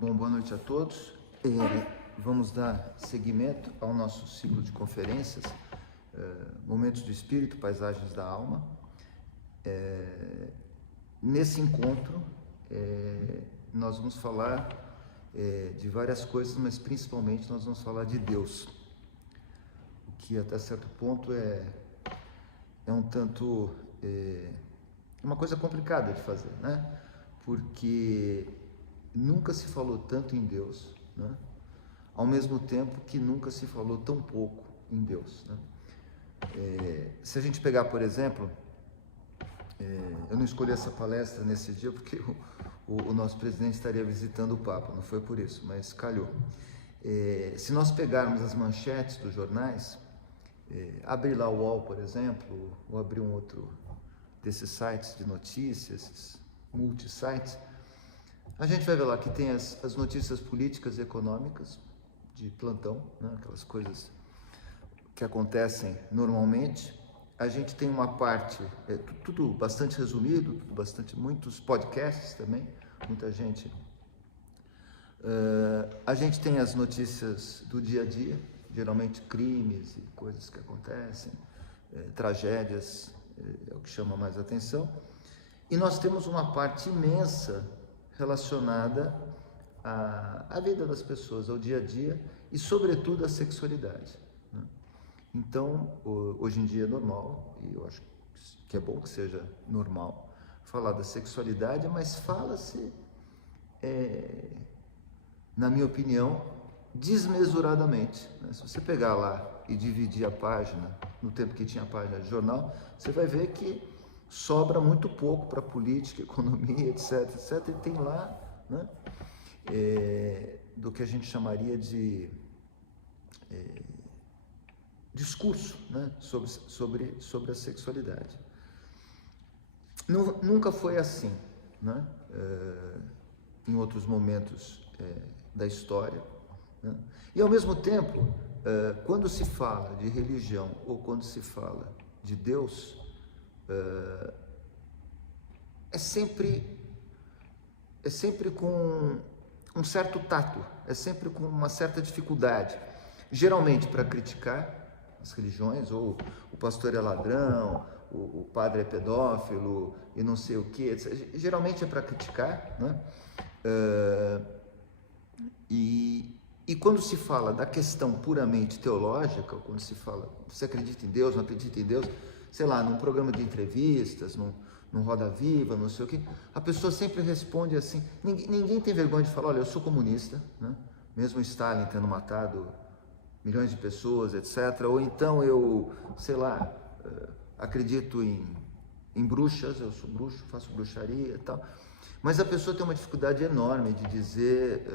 Bom, boa noite a todos. Vamos dar seguimento ao nosso ciclo de conferências, Momentos do Espírito, Paisagens da Alma. Nesse encontro, nós vamos falar de várias coisas, mas principalmente nós vamos falar de Deus, o que até certo ponto é um tanto uma coisa complicada de fazer, né? Porque nunca se falou tanto em Deus, né? Ao mesmo tempo que nunca se falou tão pouco em Deus, né? Se a gente pegar, por exemplo, eu não escolhi essa palestra nesse dia porque o nosso presidente estaria visitando o Papa, não foi por isso, mas calhou. Se nós pegarmos as manchetes dos jornais, abrir lá o UOL, por exemplo, ou abrir um outro desses sites de notícias, esses multi-sites, a gente vai ver lá que tem as notícias políticas e econômicas de plantão, né? Aquelas coisas que acontecem normalmente. A gente tem uma parte, tudo bastante resumido, muitos podcasts também, muita gente. A gente tem as notícias do dia a dia, geralmente crimes e coisas que acontecem, tragédias, é o que chama mais atenção. E nós temos uma parte imensa relacionada à vida das pessoas, ao dia a dia e, sobretudo, à sexualidade, né? Então, hoje em dia é normal, e eu acho que é bom que seja normal, falar da sexualidade, mas fala-se, na minha opinião, desmesuradamente, né? Se você pegar lá e dividir a página, no tempo que tinha a página de jornal, você vai ver que sobra muito pouco para política, economia, etc, etc, e tem lá, né, do que a gente chamaria de discurso, né, sobre a sexualidade. Nunca foi assim, né, em outros momentos da história, né? E ao mesmo tempo, quando se fala de religião ou quando se fala de Deus, é sempre com um certo tato, é sempre com uma certa dificuldade, geralmente para criticar as religiões, ou o pastor é ladrão, o padre é pedófilo e não sei o que, geralmente é para criticar, né? E quando se fala da questão puramente teológica, quando se fala, você acredita em Deus, não acredita em Deus, sei lá, num programa de entrevistas, num Roda Viva, não sei o que, a pessoa sempre responde assim, ninguém tem vergonha de falar, olha, eu sou comunista, né? Mesmo Stalin tendo matado milhões de pessoas, etc. Ou então eu, sei lá, acredito em bruxas, eu sou bruxo, faço bruxaria e tal. Mas a pessoa tem uma dificuldade enorme de dizer,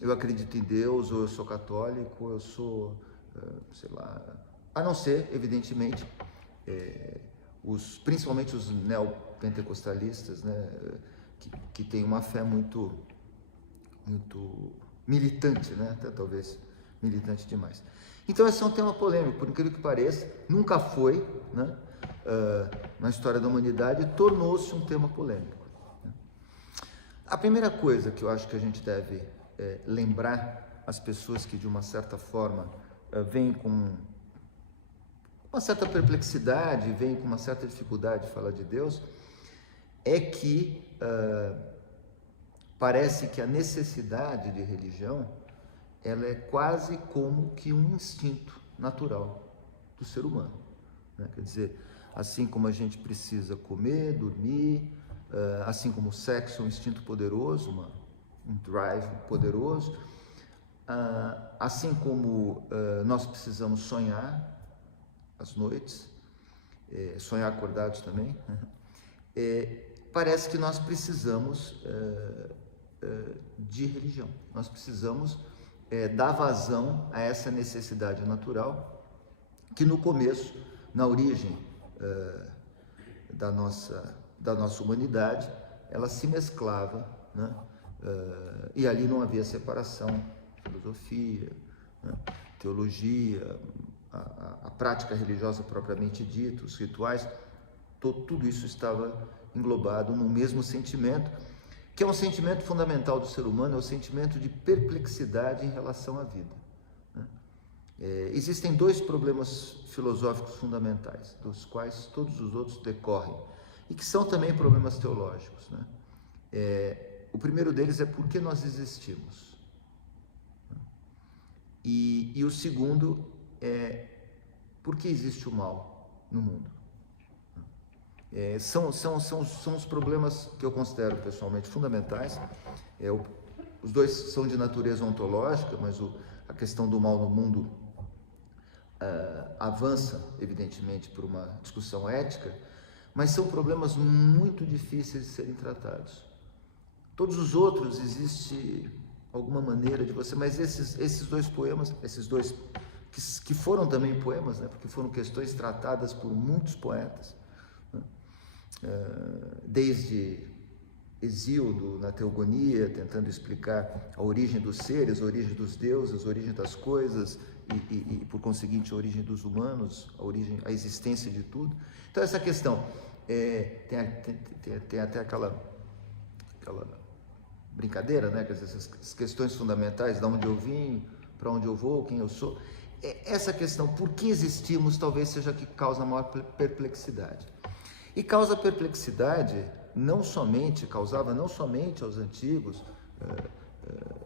eu acredito em Deus, ou eu sou católico, ou eu sou, sei lá, a não ser, evidentemente, principalmente os neopentecostalistas, né, que têm uma fé muito militante, né, até talvez militante demais. Então esse é um tema polêmico, por incrível que pareça, nunca foi, né, na história da humanidade, tornou-se um tema polêmico, né? A primeira coisa que eu acho que a gente deve lembrar as pessoas que de uma certa forma vêm com uma certa perplexidade, vêm com uma certa dificuldade de falar de Deus, é que parece que a necessidade de religião, ela é quase como que um instinto natural do ser humano, né? Quer dizer, assim como a gente precisa comer, dormir, assim como o sexo é um instinto poderoso, um drive poderoso, assim como nós precisamos sonhar às noites, sonhar acordados também, parece que nós precisamos de religião, nós precisamos dar vazão a essa necessidade natural que no começo, na origem da nossa humanidade, ela se mesclava, né? E ali não havia separação, filosofia, né? Teologia, a prática religiosa propriamente dita, os rituais, tudo isso estava englobado no mesmo sentimento que é um sentimento fundamental do ser humano, é o sentimento de perplexidade em relação à vida. Existem dois problemas filosóficos fundamentais, dos quais todos os outros decorrem, e que são também problemas teológicos. O primeiro deles é por que nós existimos. E o segundo é por que existe o mal no mundo. São os problemas que eu considero pessoalmente fundamentais. Os dois são de natureza ontológica, mas a questão do mal no mundo avança, evidentemente, por uma discussão ética, mas são problemas muito difíceis de serem tratados. Todos os outros existe alguma maneira de você, mas esses dois poemas, esses dois que foram também poemas, né, porque foram questões tratadas por muitos poetas, né, desde Hesíodo na Teogonia, tentando explicar a origem dos seres, a origem dos deuses, a origem das coisas e por conseguinte, a origem dos humanos, a existência de tudo. Então, essa questão, tem até aquela brincadeira, né? Essas questões fundamentais, de onde eu vim, para onde eu vou, quem eu sou. Essa questão, por que existimos, talvez seja a que causa a maior perplexidade. E causa perplexidade, causava não somente aos antigos,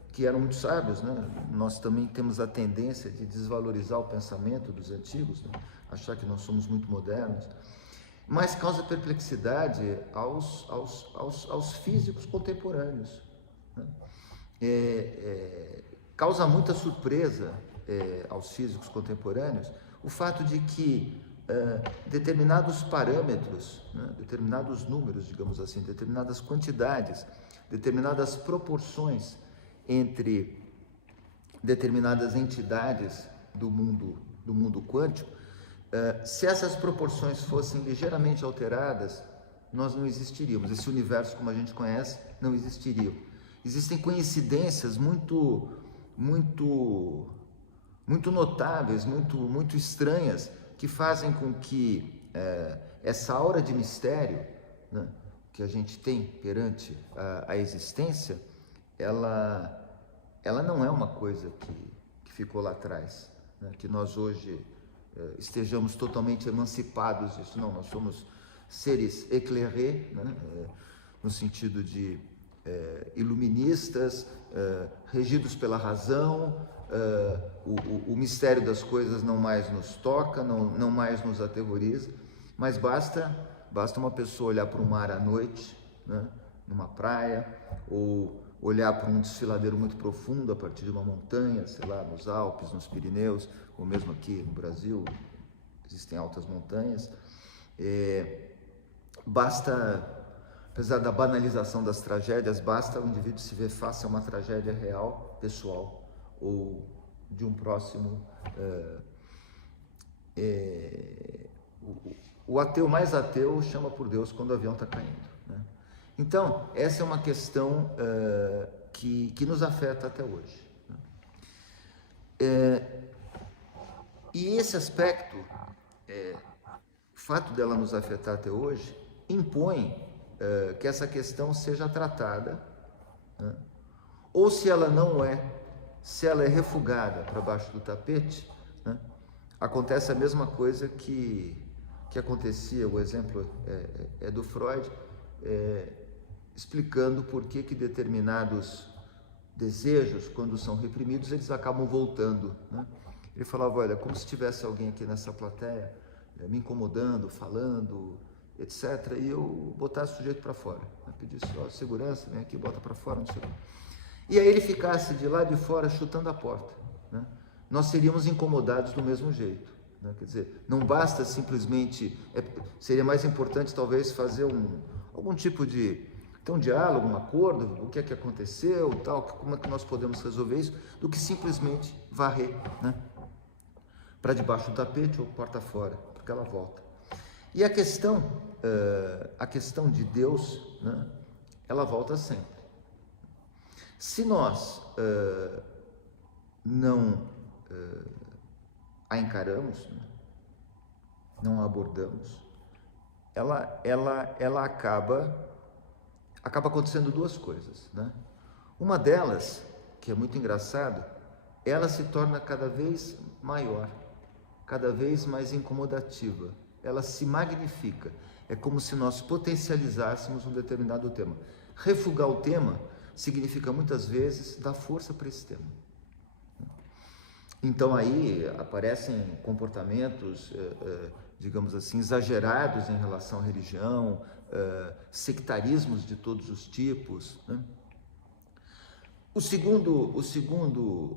que eram muito sábios, né? Nós também temos a tendência de desvalorizar o pensamento dos antigos, né? Achar que nós somos muito modernos, mas causa perplexidade aos físicos contemporâneos, né? Causa muita surpresa aos físicos contemporâneos o fato de que determinados parâmetros, né, determinados números, digamos assim, determinadas quantidades, determinadas proporções entre determinadas entidades do mundo quântico, se essas proporções fossem ligeiramente alteradas, nós não existiríamos. Esse universo, como a gente conhece, não existiria. Existem coincidências muito notáveis, muito estranhas, que fazem com que essa aura de mistério, né, que a gente tem perante a existência, ela não é uma coisa que ficou lá atrás, né, que nós hoje estejamos totalmente emancipados disso. Não, nós somos seres éclairés, né, no sentido de iluministas, regidos pela razão. O mistério das coisas não mais nos toca, não mais nos aterroriza, mas basta uma pessoa olhar para o mar à noite, né, numa praia, ou olhar para um desfiladeiro muito profundo a partir de uma montanha, sei lá, nos Alpes, nos Pirineus, ou mesmo aqui no Brasil, existem altas montanhas. Apesar da banalização das tragédias, basta o indivíduo se ver face a uma tragédia real, pessoal, ou de um próximo. O ateu mais ateu chama por Deus quando o avião está caindo, né? Então, essa é uma questão que nos afeta até hoje, né? E esse aspecto, o fato dela nos afetar até hoje, impõe que essa questão seja tratada, né? Ou se ela não é, se ela é refugada para baixo do tapete, né, acontece a mesma coisa que acontecia, o exemplo é do Freud, explicando por que determinados desejos, quando são reprimidos, eles acabam voltando, né? Ele falava, olha, como se tivesse alguém aqui nessa plateia me incomodando, falando, etc., e eu botasse o sujeito para fora, né? Pedisse, ó, segurança, vem aqui, bota para fora, não sei o quê. E aí ele ficasse de lá de fora chutando a porta, né? Nós seríamos incomodados do mesmo jeito, né? Quer dizer, não basta simplesmente, seria mais importante talvez fazer algum tipo de um diálogo, um acordo, o que é que aconteceu, tal, como é que nós podemos resolver isso, do que simplesmente varrer, né, para debaixo do tapete ou porta fora, porque ela volta. E a questão de Deus, né, ela volta sempre. Se nós não a encaramos, né, não a abordamos, ela acaba acaba acontecendo duas coisas, né? Uma delas, que é muito engraçado, ela se torna cada vez maior, cada vez mais incomodativa, ela se magnifica. É como se nós potencializássemos um determinado tema. Refugar o tema significa muitas vezes dar força para esse tema. Então aí aparecem comportamentos, digamos assim, exagerados em relação à religião, sectarismos de todos os tipos, né? O segundo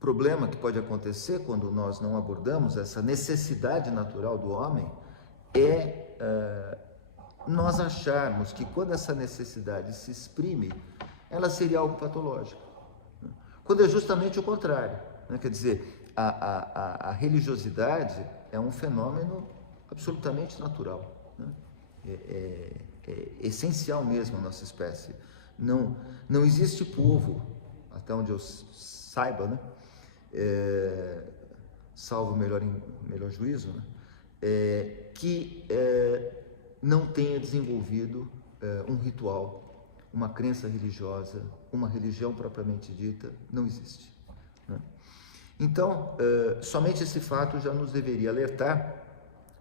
problema que pode acontecer quando nós não abordamos essa necessidade natural do homem é nós acharmos que quando essa necessidade se exprime, ela seria algo patológico, né? Quando é justamente o contrário, né? Quer dizer, a religiosidade é um fenômeno absolutamente natural, né? É essencial mesmo à nossa espécie. Não existe povo, até onde eu saiba, né? Salvo o melhor juízo, né? Que não tenha desenvolvido um ritual, uma crença religiosa, uma religião propriamente dita, não existe, né? Então, somente esse fato já nos deveria alertar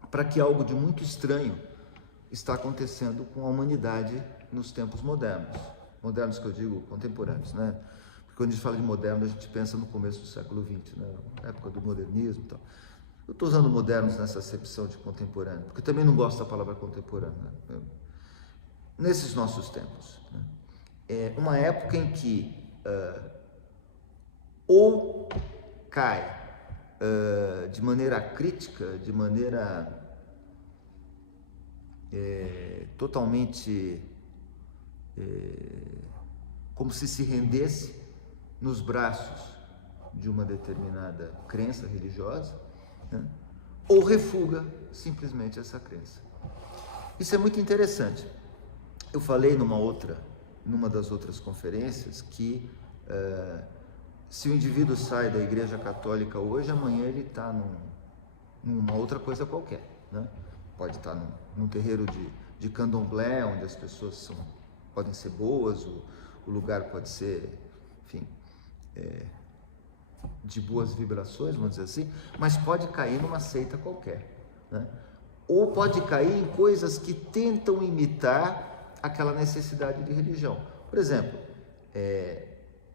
para que algo de muito estranho está acontecendo com a humanidade nos tempos modernos. Modernos que eu digo contemporâneos, né? Porque quando a gente fala de moderno, a gente pensa no começo do século XX, né? Época do modernismo e tal. Eu estou usando modernos nessa acepção de contemporâneo, porque eu também não gosto da palavra contemporâneo, né? Nesses nossos tempos, né? É uma época em que ou cai de maneira crítica, de maneira totalmente como se rendesse nos braços de uma determinada crença religiosa, né? Ou refuga simplesmente essa crença. Isso é muito interessante. Eu falei numa das outras conferências que se o indivíduo sai da Igreja Católica hoje, amanhã ele está numa outra coisa qualquer, né? Pode estar num terreiro de candomblé, onde as pessoas podem ser boas, o lugar pode ser, enfim, de boas vibrações, vamos dizer assim, mas pode cair numa seita qualquer, né? Ou pode cair em coisas que tentam imitar aquela necessidade de religião. Por exemplo,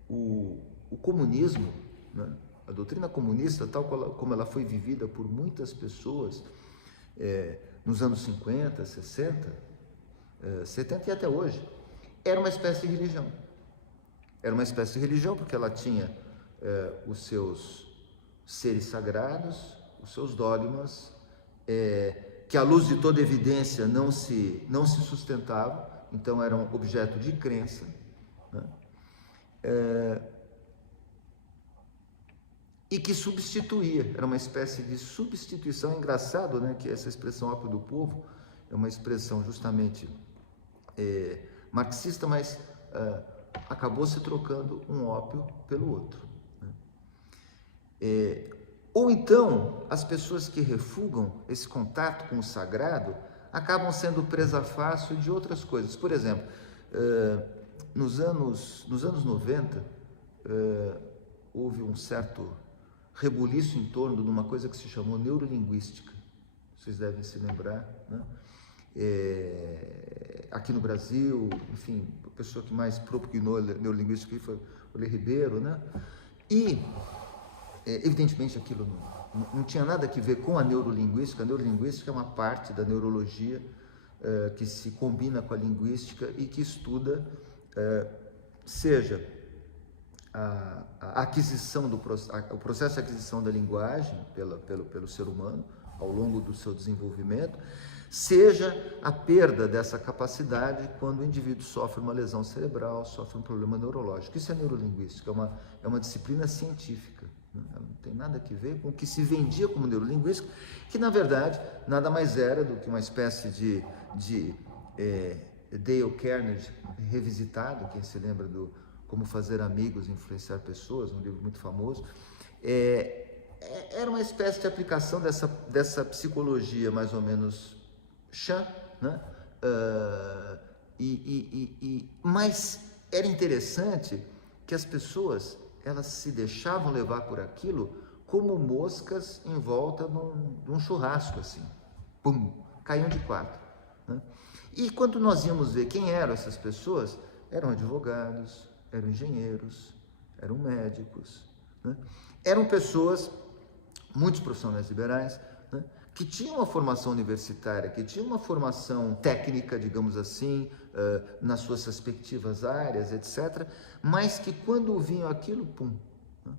o comunismo, né? A doutrina comunista, tal como ela foi vivida por muitas pessoas nos anos 50, 60, 70 e até hoje, era uma espécie de religião. Era uma espécie de religião porque ela tinha os seus seres sagrados, os seus dogmas, que à luz de toda evidência não se sustentavam, então eram objeto de crença, né? E que substituía, era uma espécie de substituição. É engraçado, né, que essa expressão ópio do povo é uma expressão justamente marxista, mas acabou se trocando um ópio pelo outro, né? Ou então, as pessoas que refugam esse contato com o sagrado acabam sendo presa fácil de outras coisas. Por exemplo, nos anos 90, houve um certo rebuliço em torno de uma coisa que se chamou neurolinguística. Vocês devem se lembrar, né? Aqui no Brasil, enfim, a pessoa que mais propugnou a neurolinguística foi o Lê Ribeiro, né? E, evidentemente, aquilo não tinha nada a ver com a neurolinguística. A neurolinguística é uma parte da neurologia que se combina com a linguística e que estuda, seja a aquisição o processo de aquisição da linguagem pelo ser humano ao longo do seu desenvolvimento, seja a perda dessa capacidade quando o indivíduo sofre uma lesão cerebral, sofre um problema neurológico. Isso é neurolinguística, é uma disciplina científica, né? Ela não tem nada a ver com o que se vendia como neurolinguística, que na verdade nada mais era do que uma espécie de Dale Carnegie revisitado. Quem se lembra do Como Fazer Amigos e Influenciar Pessoas, um livro muito famoso, era uma espécie de aplicação dessa psicologia mais ou menos chã, né? Mas era interessante que as pessoas, elas se deixavam levar por aquilo como moscas em volta de um churrasco, assim. Pum, caíam de quatro, né? E quando nós íamos ver quem eram essas pessoas, eram advogados, eram engenheiros, eram médicos, né? Eram pessoas, muitos profissionais liberais, né, que tinham uma formação universitária, que tinham uma formação técnica, digamos assim, nas suas respectivas áreas, etc., mas que quando vinham aquilo, pum. Né?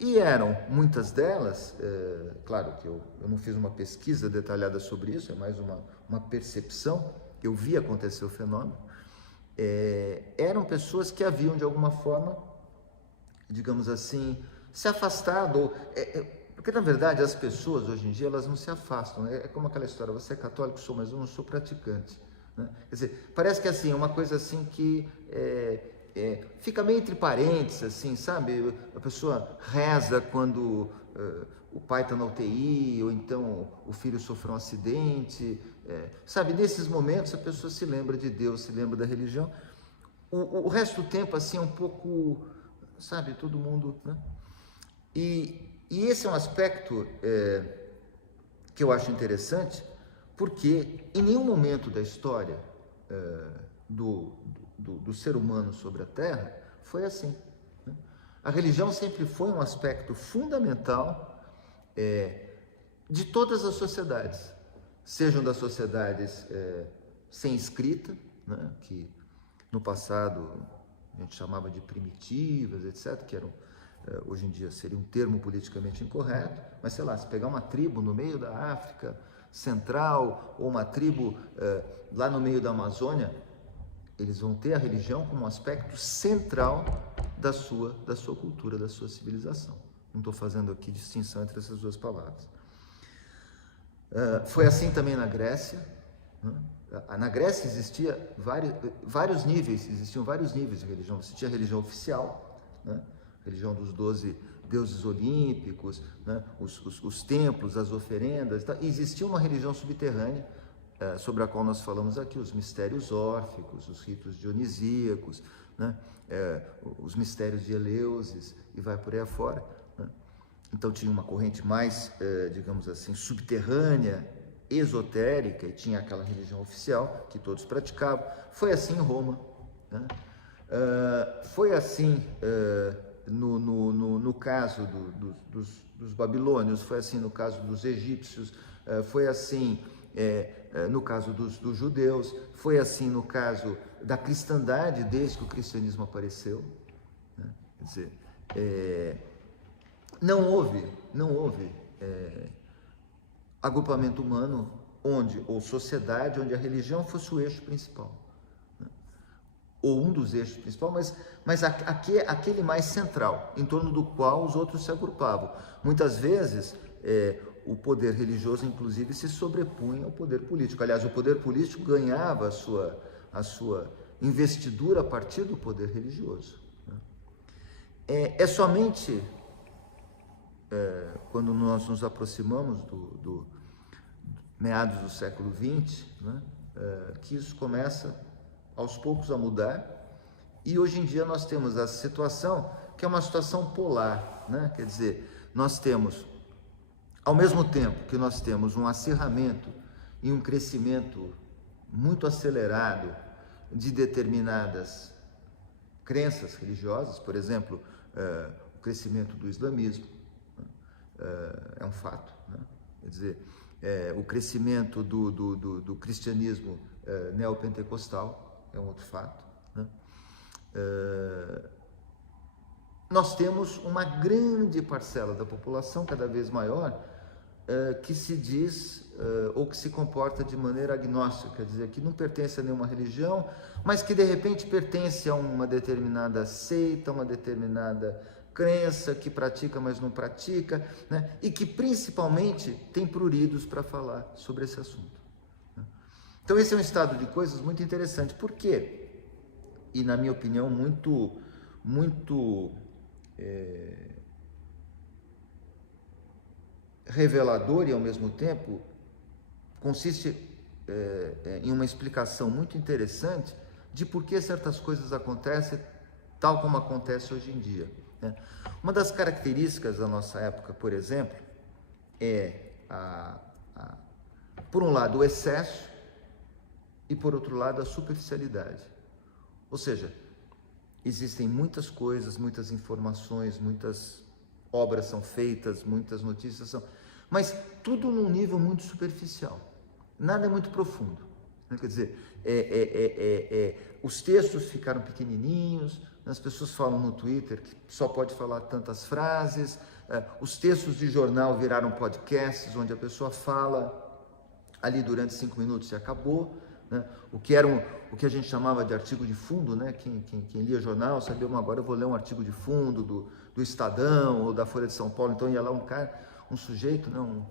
E eram, muitas delas, claro que eu não fiz uma pesquisa detalhada sobre isso, é mais uma percepção, eu vi acontecer o fenômeno, eram pessoas que haviam, de alguma forma, digamos assim, se afastado, porque na verdade as pessoas hoje em dia elas não se afastam, né? É como aquela história, você é católico, sou, mas eu não sou praticante, né? Quer dizer, parece que assim, é uma coisa assim que fica meio entre parênteses, assim, sabe? A pessoa reza quando o pai está na UTI, ou então o filho sofreu um acidente, sabe? Nesses momentos a pessoa se lembra de Deus, se lembra da religião. O resto do tempo, assim, é um pouco, sabe, todo mundo, né? E esse é um aspecto que eu acho interessante, porque em nenhum momento da história do ser humano sobre a Terra foi assim, né? A religião sempre foi um aspecto fundamental de todas as sociedades, sejam das sociedades sem escrita, né, que no passado a gente chamava de primitivas, etc., que eram, hoje em dia seria um termo politicamente incorreto, mas sei lá, se pegar uma tribo no meio da África Central, ou uma tribo lá no meio da Amazônia, eles vão ter a religião como um aspecto central da sua cultura, da sua civilização. Não estou fazendo aqui distinção entre essas duas palavras. Foi assim também na Grécia, né? Na Grécia existiam vários níveis de religião. Você tinha a religião oficial, né? A religião dos 12 deuses olímpicos, né? Os templos, as oferendas, e existia uma religião subterrânea, sobre a qual nós falamos aqui, os mistérios órficos, os ritos dionisíacos, né? Os mistérios de Eleusis, e vai por aí afora, né? Então tinha uma corrente mais, digamos assim, subterrânea, esotérica, e tinha aquela religião oficial que todos praticavam. Foi assim em Roma, né? Foi assim no caso dos babilônios, foi assim no caso dos egípcios, foi assim no caso dos judeus, foi assim no caso da cristandade desde que o cristianismo apareceu, né? Quer dizer, não houve agrupamento humano ou sociedade onde a religião fosse o eixo principal, né? Ou um dos eixos principais, mas aquele mais central, em torno do qual os outros se agrupavam. Muitas vezes o poder religioso, inclusive, se sobrepunha ao poder político. Aliás, o poder político ganhava a sua investidura a partir do poder religioso, né? É somente quando nós nos aproximamos do meados do século XX, né, que isso começa aos poucos a mudar, e hoje em dia nós temos a situação que é uma situação polar, né? Quer dizer, nós temos, ao mesmo tempo que nós temos um acirramento e um crescimento muito acelerado de determinadas crenças religiosas, por exemplo, o crescimento do islamismo, é um fato, né? Quer dizer, o crescimento do cristianismo neopentecostal é um outro fato, né? Nós temos uma grande parcela da população, cada vez maior, que se diz ou que se comporta de maneira agnóstica, quer dizer, que não pertence a nenhuma religião, mas que de repente pertence a uma determinada seita, uma determinada crença, que pratica, mas não pratica, né? E que principalmente tem pruridos para falar sobre esse assunto, né? Então esse é um estado de coisas muito interessante. Por quê? E na minha opinião muito revelador, e ao mesmo tempo consiste em uma explicação muito interessante de por que certas coisas acontecem tal como acontece hoje em dia, né? Uma das características da nossa época, por exemplo, é, por um lado, o excesso e, por outro lado, a superficialidade. Ou seja, existem muitas coisas, muitas informações, muitas obras são feitas, muitas notícias são... mas tudo num nível muito superficial. Nada é muito profundo, né? Quer dizer, os textos ficaram pequenininhos, as pessoas falam no Twitter que só pode falar tantas frases, os textos de jornal viraram podcasts, onde a pessoa fala ali durante 5 minutos e acabou, né? O que a gente chamava de artigo de fundo, né? Quem lia jornal sabia, agora eu vou ler um artigo de fundo do Estadão ou da Folha de São Paulo, então ia lá um sujeito, né?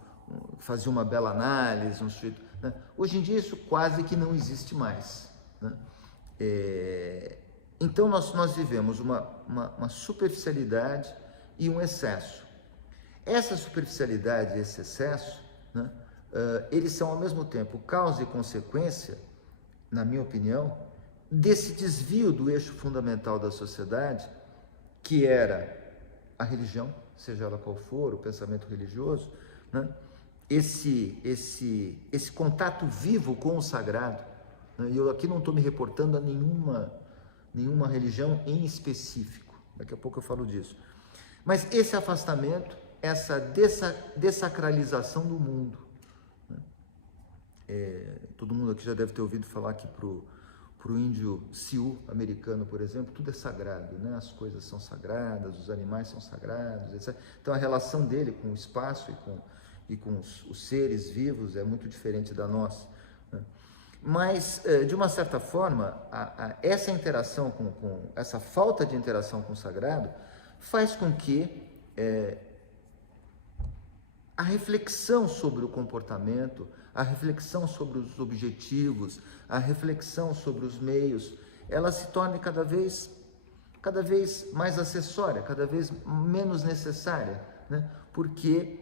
Fazia uma bela análise, um sujeito, né? Hoje em dia isso quase que não existe mais, né? Então nós vivemos uma superficialidade e um excesso. Essa superficialidade e esse excesso, né? Eles são ao mesmo tempo causa e consequência, na minha opinião, desse desvio do eixo fundamental da sociedade, que era a religião, seja ela qual for, o pensamento religioso, né? Esse contato vivo com o sagrado, né? E eu aqui não estou me reportando a nenhuma religião em específico, daqui a pouco eu falo disso, mas esse afastamento, essa dessacralização do mundo, né? Todo mundo aqui já deve ter ouvido falar que pro índio Sioux americano, por exemplo, tudo é sagrado, né? As coisas são sagradas, os animais são sagrados, etc. Então a relação dele com o espaço e com os seres vivos é muito diferente da nossa, né? Mas, de uma certa forma, essa interação essa falta de interação com o sagrado faz com que a reflexão sobre o comportamento, a reflexão sobre os objetivos, a reflexão sobre os meios, ela se torne cada vez mais acessória, cada vez menos necessária, né? Porque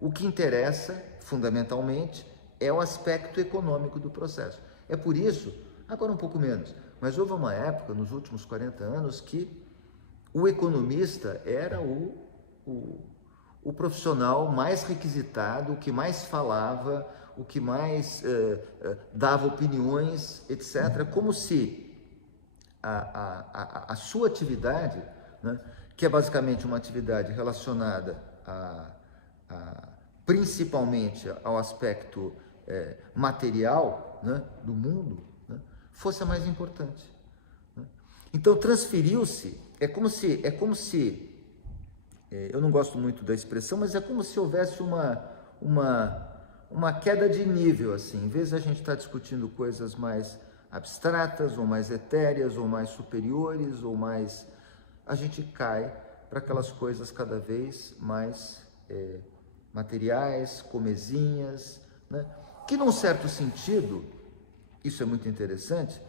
o que interessa, fundamentalmente, é o aspecto econômico do processo. É por isso, agora um pouco menos, mas houve uma época, nos últimos 40 anos, que o economista era o profissional mais requisitado, o que mais falava, o que mais dava opiniões, etc., como se a sua atividade, né, que é basicamente uma atividade relacionada principalmente ao aspecto material, né, do mundo, né, fosse a mais importante, né? Então transferiu-se, é como se eu não gosto muito da expressão, mas é como se houvesse uma queda de nível, assim. Em vez de a gente estar discutindo coisas mais abstratas, ou mais etéreas, ou mais superiores, ou mais... a gente cai para aquelas coisas cada vez mais materiais, comezinhas, né? Que num certo sentido, isso é muito interessante,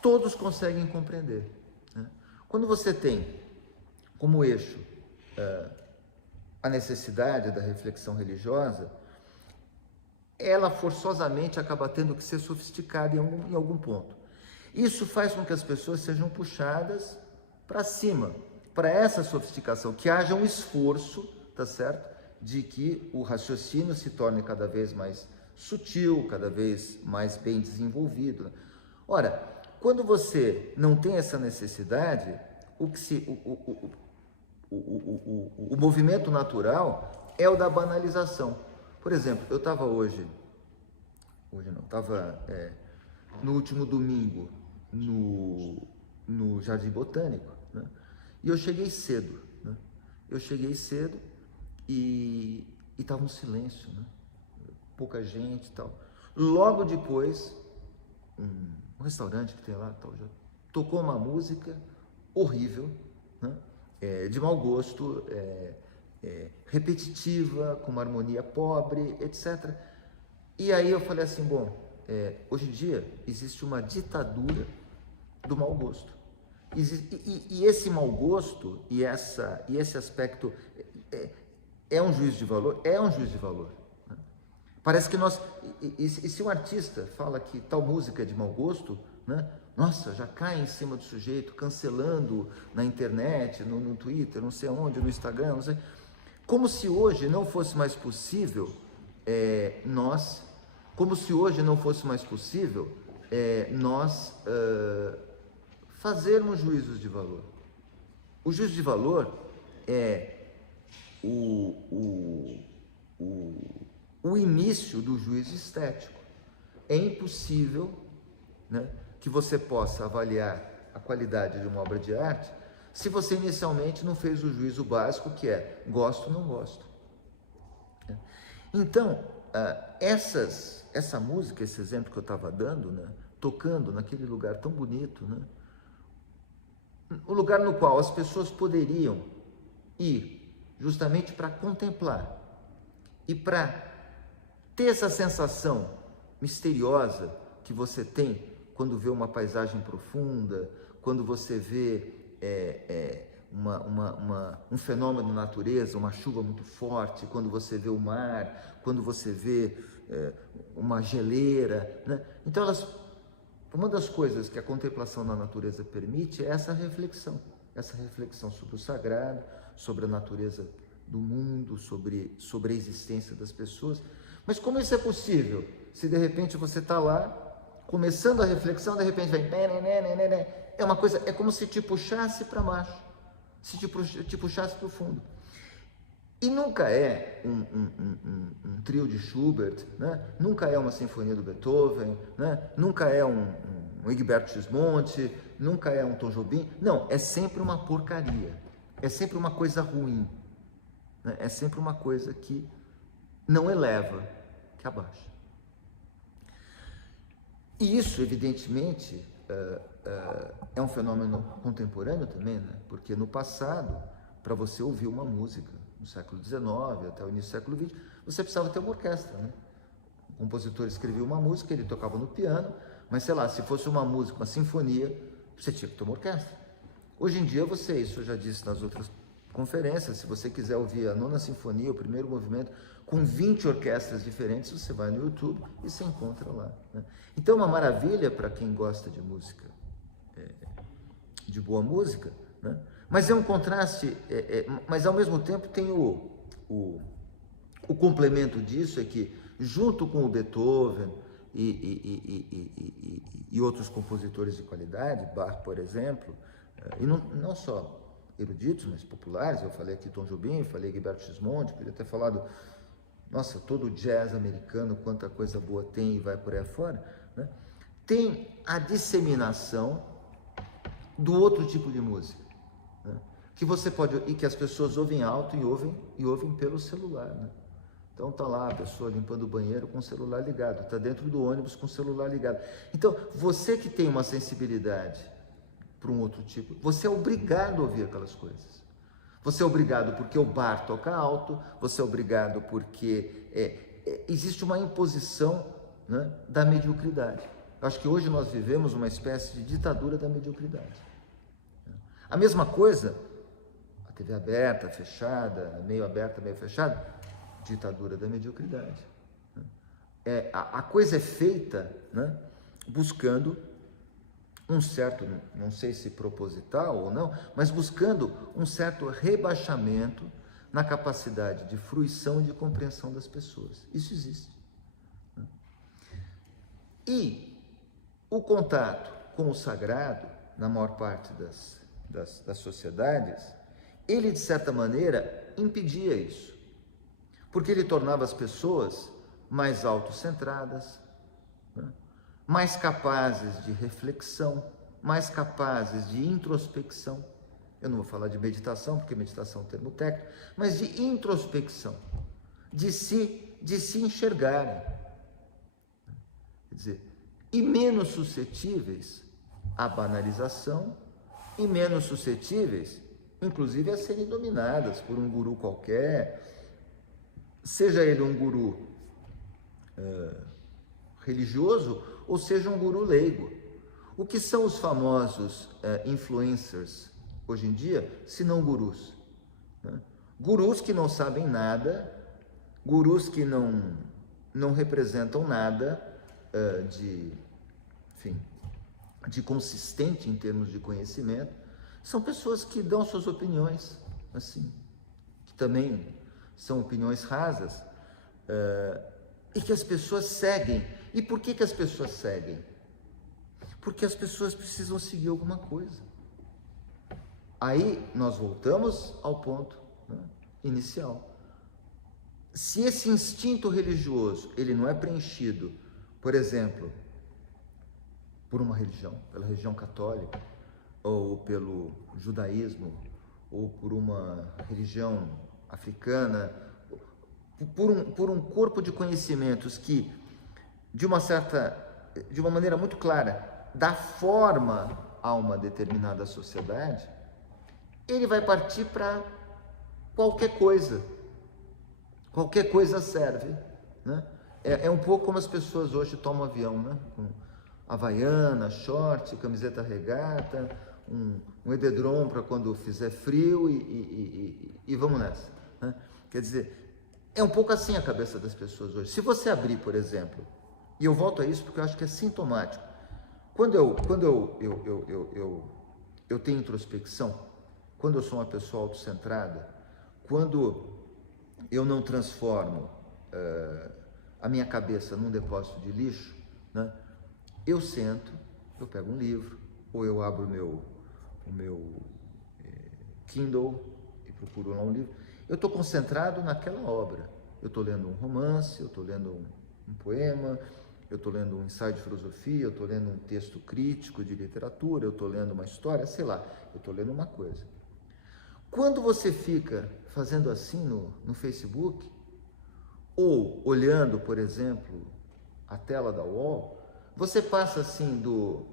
todos conseguem compreender, né? Quando você tem como eixo a necessidade da reflexão religiosa, ela forçosamente acaba tendo que ser sofisticada em algum ponto. Isso faz com que as pessoas sejam puxadas para cima, para essa sofisticação, que haja um esforço, tá certo? De que o raciocínio se torne cada vez mais sutil, cada vez mais bem desenvolvido, né? Ora, quando você não tem essa necessidade, o movimento natural é o da banalização. Por exemplo, eu estava no último domingo no Jardim Botânico, né? E eu cheguei cedo, né? E estava um silêncio, né? Pouca gente e tal. Logo depois, um restaurante que tem lá, tal, já tocou uma música horrível, né? De mau gosto, repetitiva, com uma harmonia pobre, etc. E aí eu falei assim, bom, hoje em dia existe uma ditadura do mau gosto. E esse mau gosto e esse aspecto é um juízo de valor? É um juízo de valor, né? Parece que se um artista fala que tal música é de mau gosto, né? Nossa, já cai em cima do sujeito, cancelando na internet, no Twitter, não sei aonde, no Instagram, não sei. Como se hoje não fosse mais possível nós fazermos juízos de valor. O juízo de valor é o início do juízo estético. É impossível, né, que você possa avaliar a qualidade de uma obra de arte se você inicialmente não fez o juízo básico, que é gosto ou não gosto. Então, essa música, esse exemplo que eu estava dando, né, tocando naquele lugar tão bonito, né, o lugar no qual as pessoas poderiam ir justamente para contemplar e para ter essa sensação misteriosa que você tem quando vê uma paisagem profunda, quando você vê um fenômeno da natureza, uma chuva muito forte, quando você vê o mar, quando você vê uma geleira, né? Então, uma das coisas que a contemplação da natureza permite é essa reflexão sobre o sagrado, sobre a natureza do mundo, sobre a existência das pessoas. Mas como isso é possível? Se de repente você está lá, começando a reflexão, de repente vem... É uma coisa, é como se te puxasse para baixo, se te puxasse para o fundo. E nunca é um trio de Schubert, né? Nunca é uma sinfonia do Beethoven, né? Nunca é um Egberto Gismonti, nunca é um Tom Jobim. Não, é sempre uma porcaria, é sempre uma coisa ruim, né? É sempre uma coisa que não eleva, que abaixa. E isso, evidentemente, é um fenômeno contemporâneo também, né? Porque no passado, para você ouvir uma música, no século XIX até o início do século XX, você precisava ter uma orquestra, né? O compositor escrevia uma música, ele tocava no piano, mas sei lá, se fosse uma música, uma sinfonia, você tinha que ter uma orquestra. Hoje em dia, isso eu já disse nas outras conferências, se você quiser ouvir a Nona Sinfonia, o primeiro movimento, com 20 orquestras diferentes, você vai no YouTube e se encontra lá, né? Então, é uma maravilha para quem gosta de música, de boa música, né? Mas é um contraste, mas ao mesmo tempo tem o complemento disso, é que junto com o Beethoven e outros compositores de qualidade, Bach, por exemplo, e não só eruditos, mas populares, eu falei aqui Tom Jobim, eu falei Egberto Gismonti, podia ter falado, nossa, todo o jazz americano, quanta coisa boa tem e vai por aí afora, né? Tem a disseminação do outro tipo de música, né? Que você pode, e que as pessoas ouvem alto e ouvem pelo celular, né? Então tá lá a pessoa limpando o banheiro com o celular ligado, tá dentro do ônibus com o celular ligado. Então, você que tem uma sensibilidade para um outro tipo, você é obrigado a ouvir aquelas coisas. Você é obrigado porque o bar toca alto, você é obrigado porque existe uma imposição, né, da mediocridade. Eu acho que hoje nós vivemos uma espécie de ditadura da mediocridade. A mesma coisa, a TV aberta, fechada, meio aberta, meio fechada, ditadura da mediocridade. A coisa é feita, né, buscando um certo, não sei se proposital ou não, mas buscando um certo rebaixamento na capacidade de fruição e de compreensão das pessoas. Isso existe. E o contato com o sagrado, na maior parte das sociedades, ele, de certa maneira, impedia isso, porque ele tornava as pessoas mais autocentradas, né? Mais capazes de reflexão, mais capazes de introspecção. Eu não vou falar de meditação, porque meditação é um termo técnico, mas de introspecção, de se enxergarem. Quer dizer, e menos suscetíveis à banalização, e menos suscetíveis, inclusive, a serem dominadas por um guru qualquer, seja ele um guru religioso ou seja um guru leigo. O que são os famosos influencers hoje em dia, se não gurus, né? Gurus que não sabem nada, gurus que não representam nada de consistente em termos de conhecimento, são pessoas que dão suas opiniões, assim, que também são opiniões rasas, e que as pessoas seguem. E por que as pessoas seguem? Porque as pessoas precisam seguir alguma coisa. Aí nós voltamos ao ponto, né, inicial. Se esse instinto religioso ele não é preenchido, por exemplo, por uma religião, pela religião católica, ou pelo judaísmo, ou por uma religião africana, por um corpo de conhecimentos que, de uma maneira muito clara, dá forma a uma determinada sociedade, ele vai partir para qualquer coisa. Qualquer coisa serve, né? É um pouco como as pessoas hoje tomam avião, né? Com havaiana, short, camiseta regata, um edredom para quando fizer frio e vamos nessa, né? Quer dizer, é um pouco assim a cabeça das pessoas hoje. Se você abrir, por exemplo, e eu volto a isso porque eu acho que é sintomático, quando eu tenho introspecção, quando eu sou uma pessoa autocentrada, quando eu não transformo a minha cabeça num depósito de lixo, né? Eu sento, eu pego um livro, ou eu abro o meu Kindle e procuro lá um livro. Eu estou concentrado naquela obra. Eu estou lendo um romance, eu estou lendo um poema, eu estou lendo um ensaio de filosofia, eu estou lendo um texto crítico de literatura, eu estou lendo uma história, sei lá, eu estou lendo uma coisa. Quando você fica fazendo assim no Facebook, ou olhando, por exemplo, a tela da UOL, você passa assim do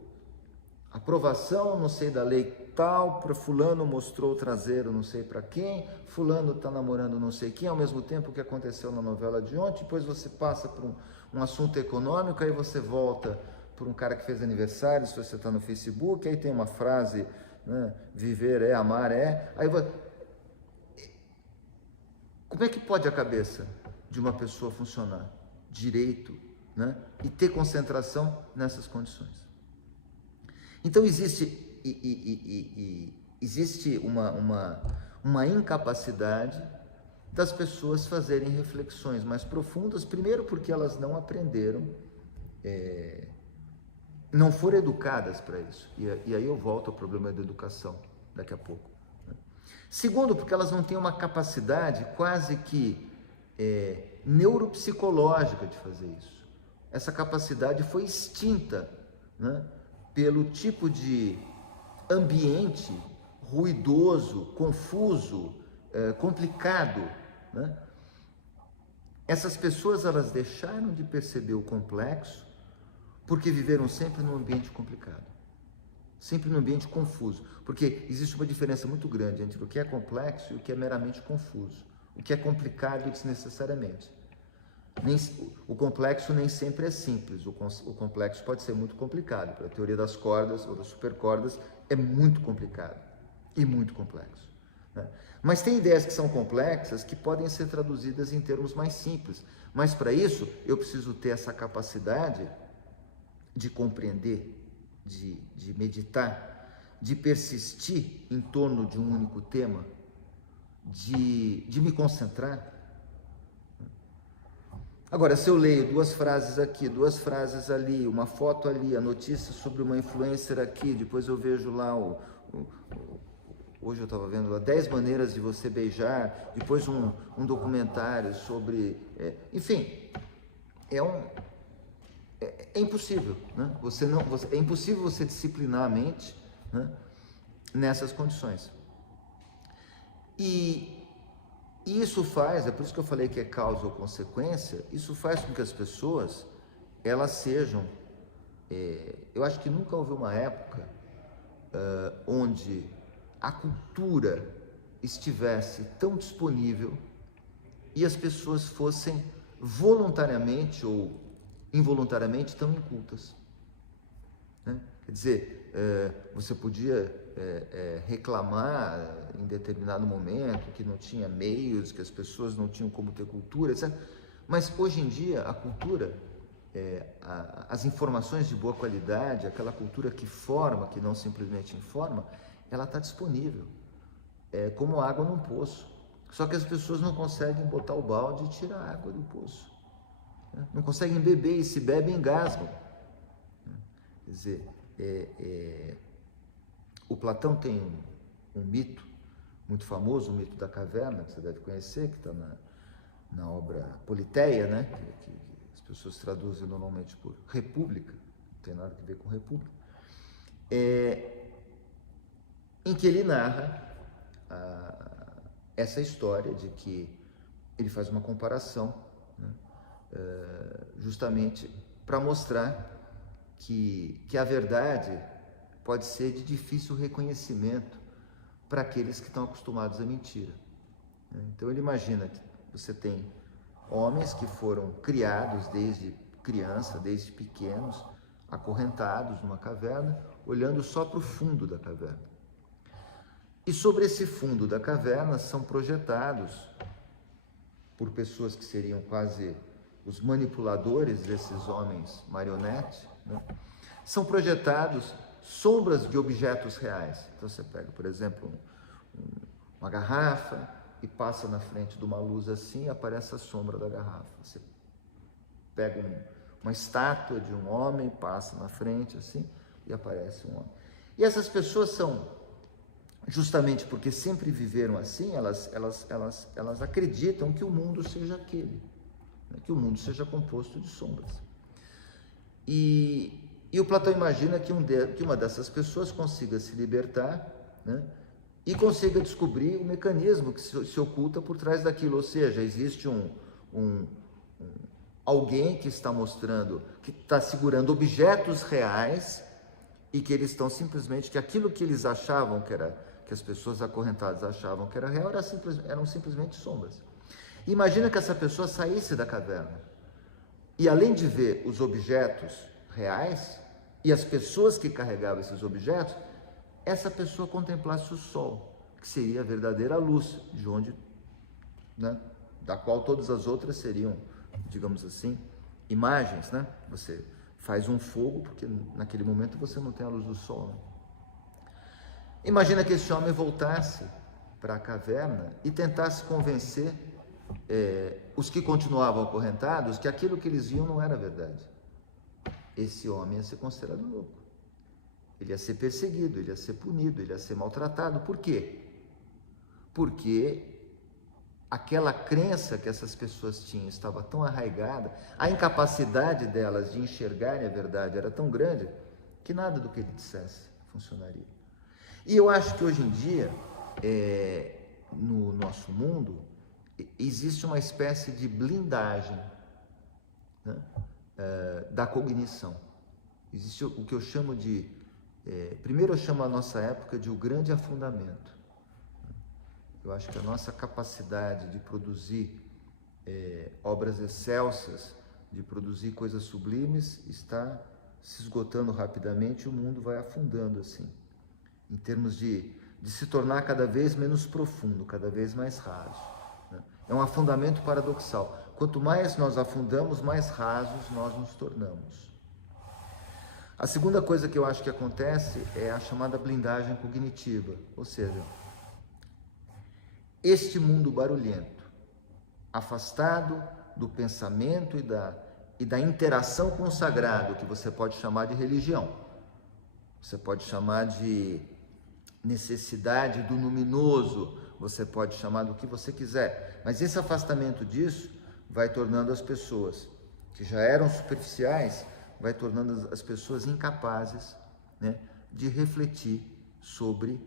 aprovação, não sei da lei tal, para fulano mostrou o traseiro não sei para quem, fulano está namorando não sei quem, ao mesmo tempo que aconteceu na novela de ontem, depois você passa por um assunto econômico, aí você volta por um cara que fez aniversário, se você está no Facebook, aí tem uma frase, né, viver é, amar é, aí como é que pode a cabeça de uma pessoa funcionar direito, né, e ter concentração nessas condições? Então existe uma incapacidade das pessoas fazerem reflexões mais profundas, primeiro porque elas não aprenderam, não foram educadas para isso, e aí eu volto ao problema da educação daqui a pouco, né? Segundo, porque elas não têm uma capacidade quase que neuropsicológica de fazer isso. Essa capacidade foi extinta, né, pelo tipo de ambiente ruidoso, confuso, complicado, né? Essas pessoas, elas deixaram de perceber o complexo porque viveram sempre num ambiente complicado, sempre num ambiente confuso, porque existe uma diferença muito grande entre o que é complexo e o que é meramente confuso, o que é complicado desnecessariamente. O complexo nem sempre é simples, o complexo pode ser muito complicado. Para a teoria das cordas ou das supercordas é muito complicado e muito complexo, né? Mas tem ideias que são complexas que podem ser traduzidas em termos mais simples, mas para isso eu preciso ter essa capacidade de compreender, de meditar, de persistir em torno de um único tema, de me concentrar. Agora, se eu leio duas frases aqui, duas frases ali, uma foto ali, a notícia sobre uma influencer aqui, depois eu vejo lá hoje eu estava vendo lá 10 maneiras de você beijar, depois um documentário sobre, enfim, é impossível, né? É impossível você disciplinar a mente, né, nessas condições. E isso faz, é por isso que eu falei que é causa ou consequência, isso faz com que as pessoas, elas sejam, eu acho que nunca houve uma época onde a cultura estivesse tão disponível e as pessoas fossem voluntariamente ou involuntariamente tão incultas, né? Quer dizer, você podia reclamar em determinado momento que não tinha meios, que as pessoas não tinham como ter cultura, etc. Mas hoje em dia a cultura as informações de boa qualidade, aquela cultura que forma, que não simplesmente informa, ela está disponível, como água num poço. Só que as pessoas não conseguem botar o balde e tirar a água do poço, né? Não conseguem beber, e se bebem, engasgam. Quer dizer, o Platão tem um mito muito famoso, o mito da caverna, que você deve conhecer, que está na obra Politeia, né? Que as pessoas traduzem normalmente por República, não tem nada a ver com República, em que ele narra essa história de que ele faz uma comparação, né? Justamente para mostrar que a verdade pode ser de difícil reconhecimento para aqueles que estão acostumados à mentira. Então ele imagina que você tem homens que foram criados desde criança, desde pequenos, acorrentados numa caverna, olhando só para o fundo da caverna. E sobre esse fundo da caverna são projetados, por pessoas que seriam quase os manipuladores desses homens marionetes, né? São projetados sombras de objetos reais. Então você pega, por exemplo, uma garrafa e passa na frente de uma luz assim e aparece a sombra da garrafa. Você pega uma estátua de um homem, passa na frente assim e aparece um homem. E essas pessoas são, justamente porque sempre viveram assim, elas acreditam que o mundo seja aquele, né? Que o mundo seja composto de sombras. E o Platão imagina que uma dessas pessoas consiga se libertar, né? E consiga descobrir o mecanismo que se oculta por trás daquilo. Ou seja, existe alguém que está mostrando, que está segurando objetos reais e que eles estão simplesmente, que aquilo que eles achavam que as pessoas acorrentadas achavam que era real, eram simplesmente sombras. Imagina que essa pessoa saísse da caverna e, além de ver os objetos reais e as pessoas que carregavam esses objetos, essa pessoa contemplasse o sol, que seria a verdadeira luz, de onde, né, da qual todas as outras seriam, digamos assim, imagens, né? Você faz um fogo porque naquele momento você não tem a luz do sol, né? Imagina que esse homem voltasse para a caverna e tentasse convencer os que continuavam acorrentados que aquilo que eles viam não era verdade. Esse homem ia ser considerado louco. Ele ia ser perseguido, ele ia ser punido, ele ia ser maltratado. Por quê? Porque aquela crença que essas pessoas tinham estava tão arraigada, a incapacidade delas de enxergarem a verdade era tão grande que nada do que ele dissesse funcionaria. E eu acho que hoje em dia, no nosso mundo, existe uma espécie de blindagem, né, da cognição. Existe o que eu chamo de... primeiro eu chamo a nossa época de o grande afundamento. Eu acho que a nossa capacidade de produzir obras excelsas, de produzir coisas sublimes, está se esgotando rapidamente e o mundo vai afundando assim, em termos de se tornar cada vez menos profundo, cada vez mais raso, né? É um afundamento paradoxal. Quanto mais nós afundamos, mais rasos nós nos tornamos. A segunda coisa que eu acho que acontece é a chamada blindagem cognitiva, ou seja, este mundo barulhento, afastado do pensamento e da interação com o sagrado, que você pode chamar de religião, você pode chamar de necessidade do luminoso, você pode chamar do que você quiser, mas esse afastamento disso vai tornando as pessoas que já eram superficiais, vai tornando as pessoas incapazes, né, de refletir sobre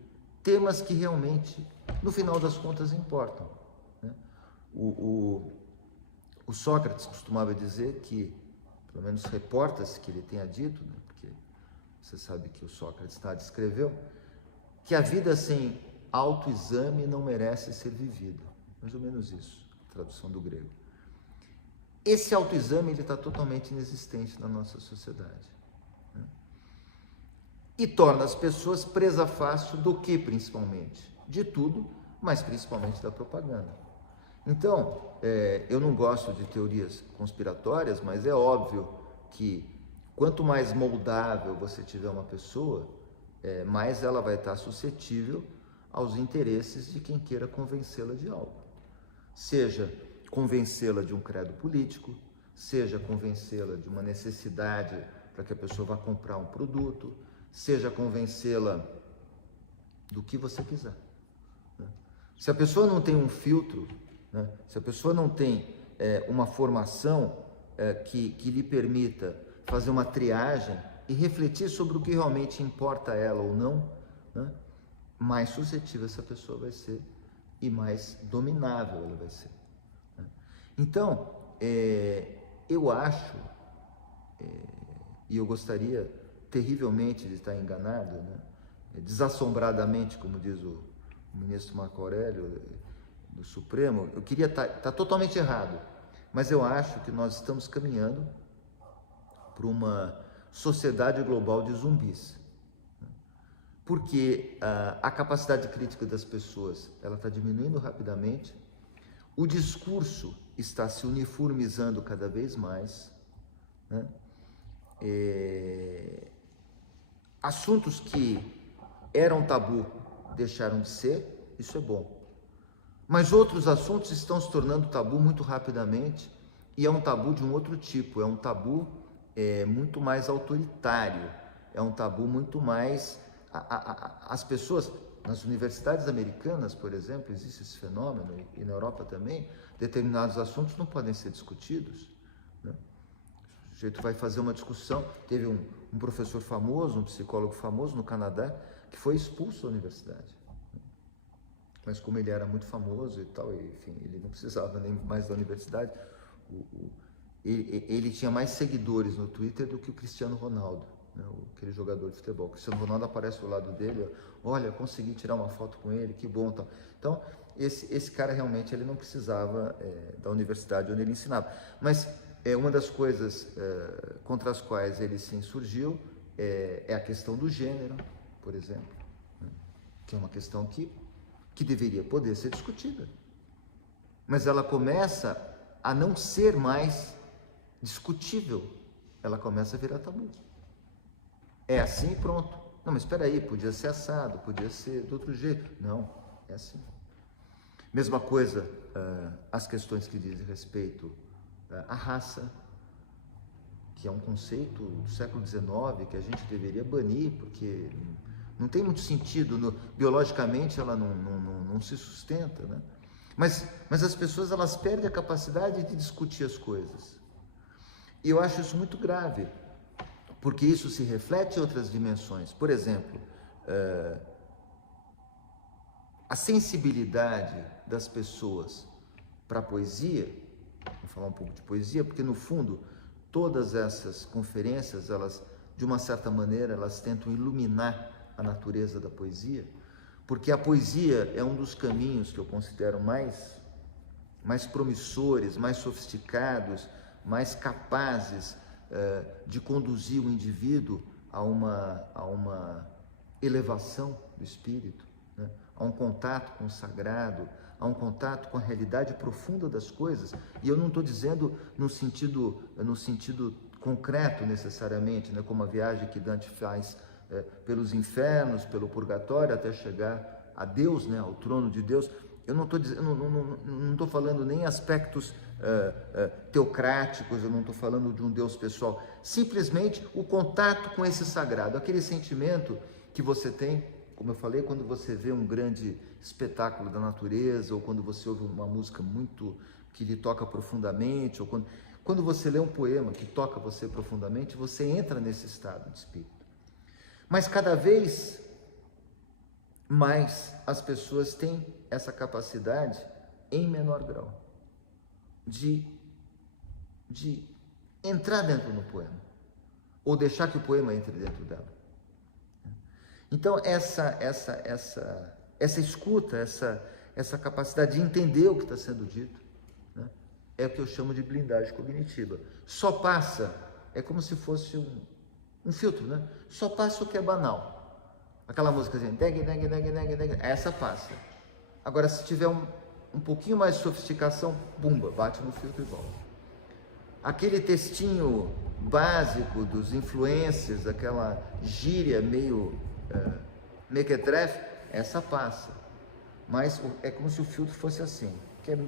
temas que realmente, no final das contas, importam, né? O Sócrates costumava dizer que, pelo menos reporta-se que ele tenha dito, né, porque você sabe que o Sócrates escreveu, que a vida sem autoexame não merece ser vivida. Mais ou menos isso, tradução do grego. Esse autoexame está totalmente inexistente na nossa sociedade, né? E torna as pessoas presa fácil do que, principalmente? De tudo, mas principalmente da propaganda. Então, eu não gosto de teorias conspiratórias, mas é óbvio que quanto mais moldável você tiver uma pessoa, mais ela vai estar suscetível aos interesses de quem queira convencê-la de algo. Seja convencê-la de um credo político, seja convencê-la de uma necessidade para que a pessoa vá comprar um produto, seja convencê-la do que você quiser. Se a pessoa não tem um filtro, né? Se a pessoa não tem uma formação que lhe permita fazer uma triagem e refletir sobre o que realmente importa a ela ou não, né? Mais suscetível essa pessoa vai ser e mais dominável ela vai ser. Né? Então, eu acho, e eu gostaria terrivelmente de estar enganado, né? Desassombradamente, como diz o ministro Marco Aurélio do Supremo, eu queria estar totalmente errado, mas eu acho que nós estamos caminhando para uma sociedade global de zumbis, porque a capacidade crítica das pessoas ela está diminuindo rapidamente, o discurso está se uniformizando cada vez mais, né? Assuntos que eram tabu deixaram de ser, isso é bom. Mas outros assuntos estão se tornando tabu muito rapidamente, e é um tabu de um outro tipo, é um tabu muito mais autoritário, é um tabu muito mais... As pessoas, nas universidades americanas, por exemplo, existe esse fenômeno, e na Europa também, determinados assuntos não podem ser discutidos, né? O sujeito vai fazer uma discussão, teve um professor famoso, um psicólogo famoso no Canadá, que foi expulso da universidade. Mas como ele era muito famoso e tal, enfim, ele não precisava nem mais da universidade, ele tinha mais seguidores no Twitter do que o Cristiano Ronaldo, né, aquele jogador de futebol. O Cristiano Ronaldo aparece do lado dele, olha, consegui tirar uma foto com ele, que bom. Tal. Então, esse cara realmente ele não precisava da universidade onde ele ensinava. Mas uma das coisas contra as quais ele se insurgiu é a questão do gênero, por exemplo, né, que é uma questão que deveria poder ser discutida, mas ela começa a não ser mais discutível, ela começa a virar tabu. É assim e pronto. Não, mas espera aí, podia ser assado, podia ser de outro jeito. Não, é assim. Mesma coisa as questões que dizem respeito à raça, que é um conceito do século XIX que a gente deveria banir, porque não tem muito sentido, biologicamente ela não se sustenta, né? Mas as pessoas elas perdem a capacidade de discutir as coisas. E eu acho isso muito grave, porque isso se reflete em outras dimensões. Por exemplo, a sensibilidade das pessoas para a poesia, vou falar um pouco de poesia, porque no fundo todas essas conferências, elas, de uma certa maneira, elas tentam iluminar a natureza da poesia, porque a poesia é um dos caminhos que eu considero mais promissores, mais sofisticados, mais capazes de conduzir o indivíduo a uma elevação do espírito, né? A um contato com o sagrado, a um contato com a realidade profunda das coisas. E eu não estou dizendo no sentido concreto necessariamente, né? Como a viagem que Dante faz pelos infernos, pelo purgatório, até chegar a Deus, né, ao trono de Deus. Eu não estou falando nem aspectos teocráticos, eu não estou falando de um Deus pessoal. Simplesmente o contato com esse sagrado, aquele sentimento que você tem, como eu falei, quando você vê um grande espetáculo da natureza, ou quando você ouve uma música que lhe toca profundamente, ou quando você lê um poema que toca você profundamente, você entra nesse estado de espírito. Mas cada vez mais as pessoas têm essa capacidade, em menor grau, de entrar dentro do poema, ou deixar que o poema entre dentro dela. Então essa escuta, essa capacidade de entender o que está sendo dito, né, é o que eu chamo de blindagem cognitiva. Só passa, é como se fosse um filtro, né? Só passa o que é banal. Aquela música assim, essa passa. Agora, se tiver um pouquinho mais de sofisticação, bumba, bate no filtro e volta. aquele textinho básico dos influencers, aquela gíria meio mequetrefe, essa passa. Mas é como se o filtro fosse assim,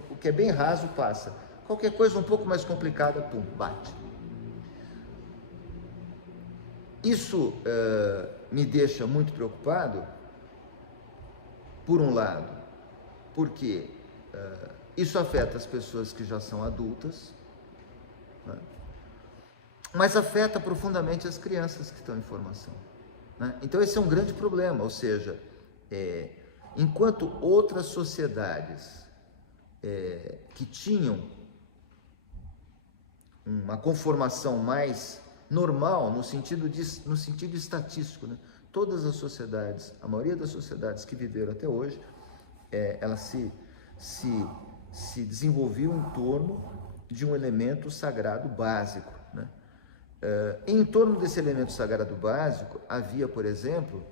o que é bem raso passa. Qualquer coisa um pouco mais complicada, pum, bate. Isso me deixa muito preocupado, por um lado, porque isso afeta as pessoas que já são adultas, né? Mas afeta profundamente as crianças que estão em formação, né? Então esse é um grande problema, ou seja, enquanto outras sociedades que tinham uma conformação mais normal, no sentido estatístico, né? Todas as sociedades, a maioria das sociedades que viveram até hoje, elas se desenvolviam em torno de um elemento sagrado básico, né? Em torno desse elemento sagrado básico, havia, por exemplo,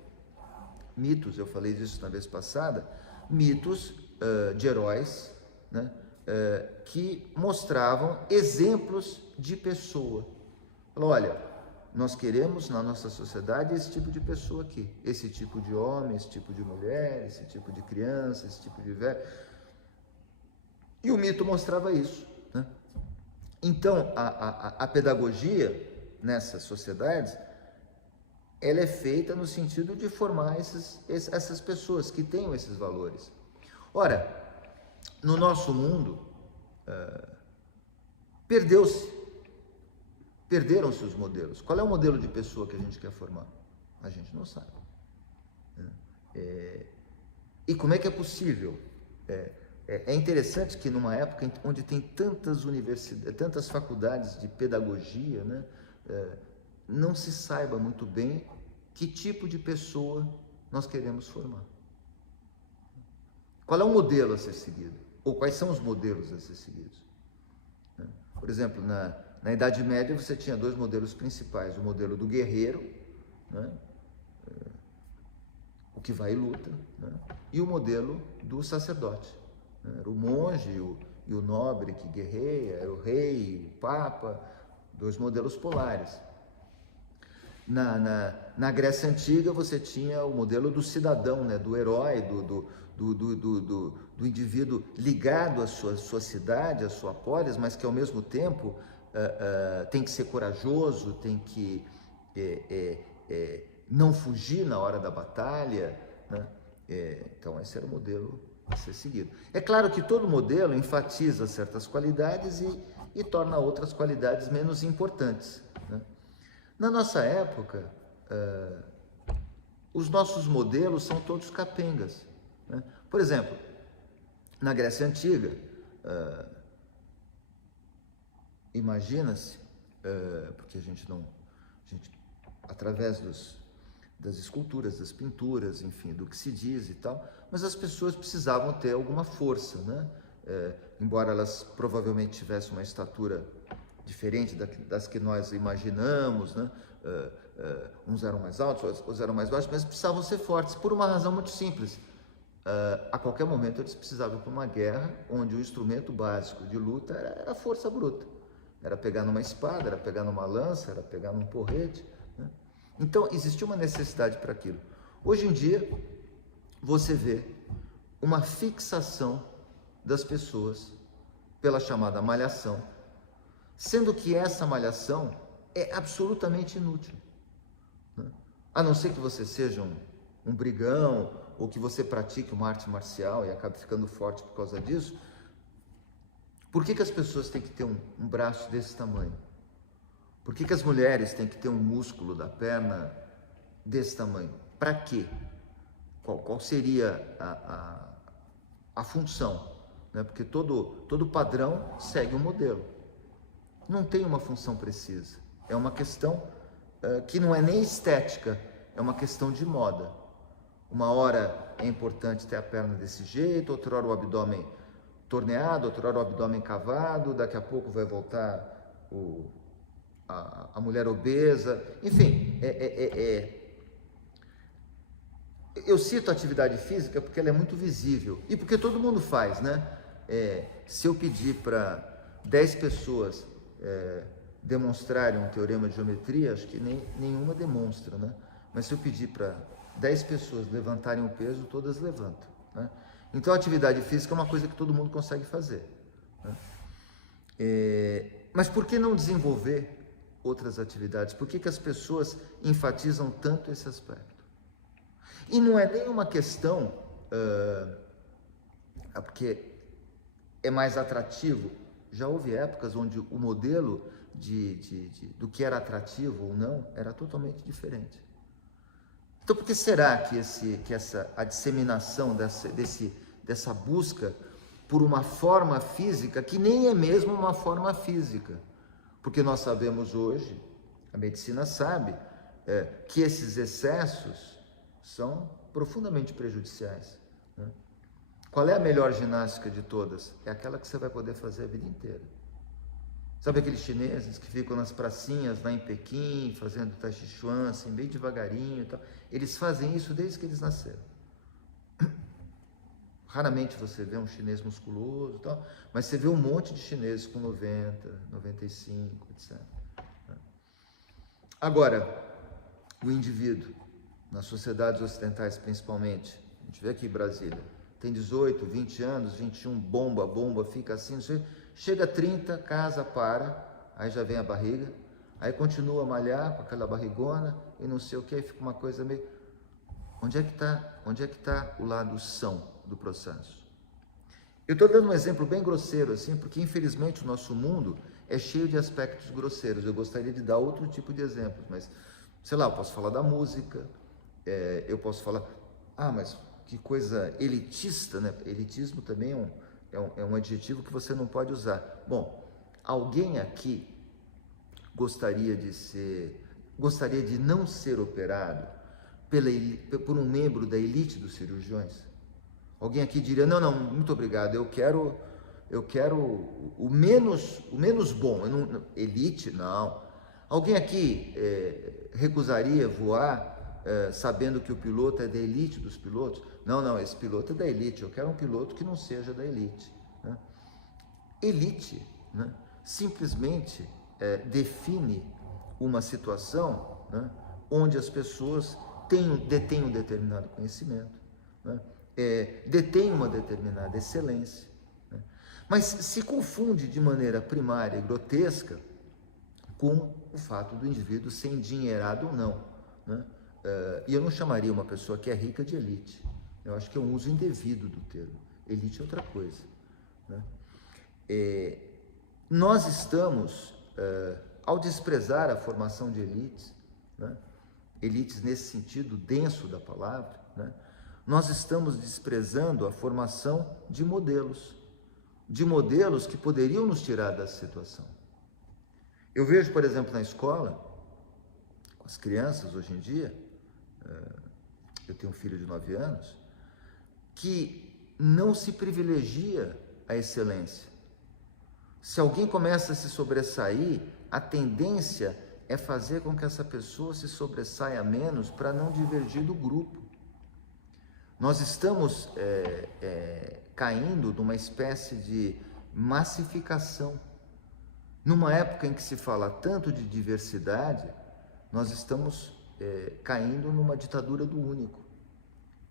mitos, eu falei disso na vez passada, mitos de heróis, né? Que mostravam exemplos de pessoa. Falou, olha, nós queremos na nossa sociedade esse tipo de pessoa aqui, esse tipo de homem, esse tipo de mulher, esse tipo de criança, esse tipo de velho. E o mito mostrava isso, né? Então, a pedagogia nessas sociedades, ela é feita no sentido de formar essas pessoas que tenham esses valores. Ora, no nosso mundo, perderam-se os modelos. Qual é o modelo de pessoa que a gente quer formar? A gente não sabe. E como é que é possível? É interessante que numa época onde tem tantas universidades, tantas faculdades de pedagogia, né, não se saiba muito bem que tipo de pessoa nós queremos formar. Qual é o modelo a ser seguido? Ou quais são os modelos a ser seguidos? Por exemplo, na Idade Média você tinha dois modelos principais, o modelo do guerreiro, né, o que vai e luta, né, e o modelo do sacerdote. Era o monge e o nobre que guerreia, era o rei, o papa, dois modelos polares. Na Grécia Antiga você tinha o modelo do cidadão, né, do herói, do indivíduo ligado à sua cidade, à sua polis, mas que ao mesmo tempo tem que ser corajoso, tem que não fugir na hora da batalha, né? Então esse era o modelo a ser seguido. É claro que todo modelo enfatiza certas qualidades e torna outras qualidades menos importantes, né? Na nossa época, os nossos modelos são todos capengas, né? Por exemplo, na Grécia Antiga, imagina-se, porque a gente através das esculturas, das pinturas, enfim, do que se diz e tal, mas as pessoas precisavam ter alguma força, né? Embora elas provavelmente tivessem uma estatura diferente das que nós imaginamos, né? Uns eram mais altos, outros eram mais baixos, mas precisavam ser fortes, por uma razão muito simples. A qualquer momento eles precisavam ir para uma guerra onde o instrumento básico de luta era a força bruta. Era pegar numa espada, era pegar numa lança, era pegar num porrete, né? Então existia uma necessidade para aquilo. Hoje em dia você vê uma fixação das pessoas pela chamada malhação, sendo que essa malhação é absolutamente inútil, né? A não ser que você seja um brigão, ou que você pratique uma arte marcial e acabe ficando forte por causa disso. Por que as pessoas têm que ter um braço desse tamanho? Por que as mulheres têm que ter um músculo da perna desse tamanho? Para quê? Qual seria a função, né? Porque todo padrão segue um modelo. Não tem uma função precisa. É uma questão que não é nem estética, é uma questão de moda. Uma hora é importante ter a perna desse jeito, outra hora o abdômen torneado, outra hora o abdômen cavado, daqui a pouco vai voltar a mulher obesa, enfim, eu cito a atividade física porque ela é muito visível e porque todo mundo faz, né? Se eu pedir para 10 pessoas demonstrarem um teorema de geometria, acho que nenhuma demonstra, né? Mas se eu pedir para 10 pessoas levantarem o peso, todas levantam, né? Então a atividade física é uma coisa que todo mundo consegue fazer, né? Mas por que não desenvolver outras atividades? Por que as pessoas enfatizam tanto esse aspecto? E não é nem uma questão porque é mais atrativo. Já houve épocas onde o modelo do que era atrativo ou não era totalmente diferente. Então, por que será que a disseminação dessa busca por uma forma física que nem é mesmo uma forma física? Porque nós sabemos hoje, a medicina sabe, que esses excessos são profundamente prejudiciais, né? Qual é a melhor ginástica de todas? É aquela que você vai poder fazer a vida inteira. Sabe aqueles chineses que ficam nas pracinhas lá em Pequim, fazendo Tai Chi Chuan, assim, bem devagarinho e tal? Eles fazem isso desde que eles nasceram. Raramente você vê um chinês musculoso e tal, mas você vê um monte de chineses com 90, 95, etc. Agora, o indivíduo, nas sociedades ocidentais principalmente, a gente vê aqui em Brasília, tem 18, 20 anos, 21, bomba, fica assim, não sei, chega a 30, casa, para, aí já vem a barriga, aí continua a malhar com aquela barrigona e não sei o que, aí fica uma coisa meio... Onde é que tá o lado são do processo? Eu estou dando um exemplo bem grosseiro assim, porque infelizmente o nosso mundo é cheio de aspectos grosseiros. Eu gostaria de dar outro tipo de exemplos, mas, sei lá, eu posso falar da música, eu posso falar... mas que coisa elitista, né? Elitismo também é um adjetivo que você não pode usar. Bom, alguém aqui gostaria de não ser operado por um membro da elite dos cirurgiões? Alguém aqui diria, não, muito obrigado, eu quero o menos bom, elite, não. Alguém aqui recusaria voar sabendo que o piloto é da elite dos pilotos? Não, esse piloto é da elite, eu quero um piloto que não seja da elite, né? Elite, né, simplesmente define uma situação, né, onde as pessoas detêm um determinado conhecimento, né, detêm uma determinada excelência, né, mas se confunde de maneira primária e grotesca com o fato do indivíduo ser endinheirado ou não, né? E eu não chamaria uma pessoa que é rica de elite. Eu acho que é um uso indevido do termo. Elite é outra coisa, né? Nós estamos, ao desprezar a formação de elites, né? Elites nesse sentido denso da palavra, né? Nós estamos desprezando a formação de modelos que poderiam nos tirar dessa situação. Eu vejo, por exemplo, na escola, com as crianças hoje em dia, eu tenho um filho de 9 anos, que não se privilegia a excelência. Se alguém começa a se sobressair, a tendência é fazer com que essa pessoa se sobressaia menos para não divergir do grupo. Nós estamos caindo numa espécie de massificação. Numa época em que se fala tanto de diversidade, nós estamos caindo numa ditadura do único,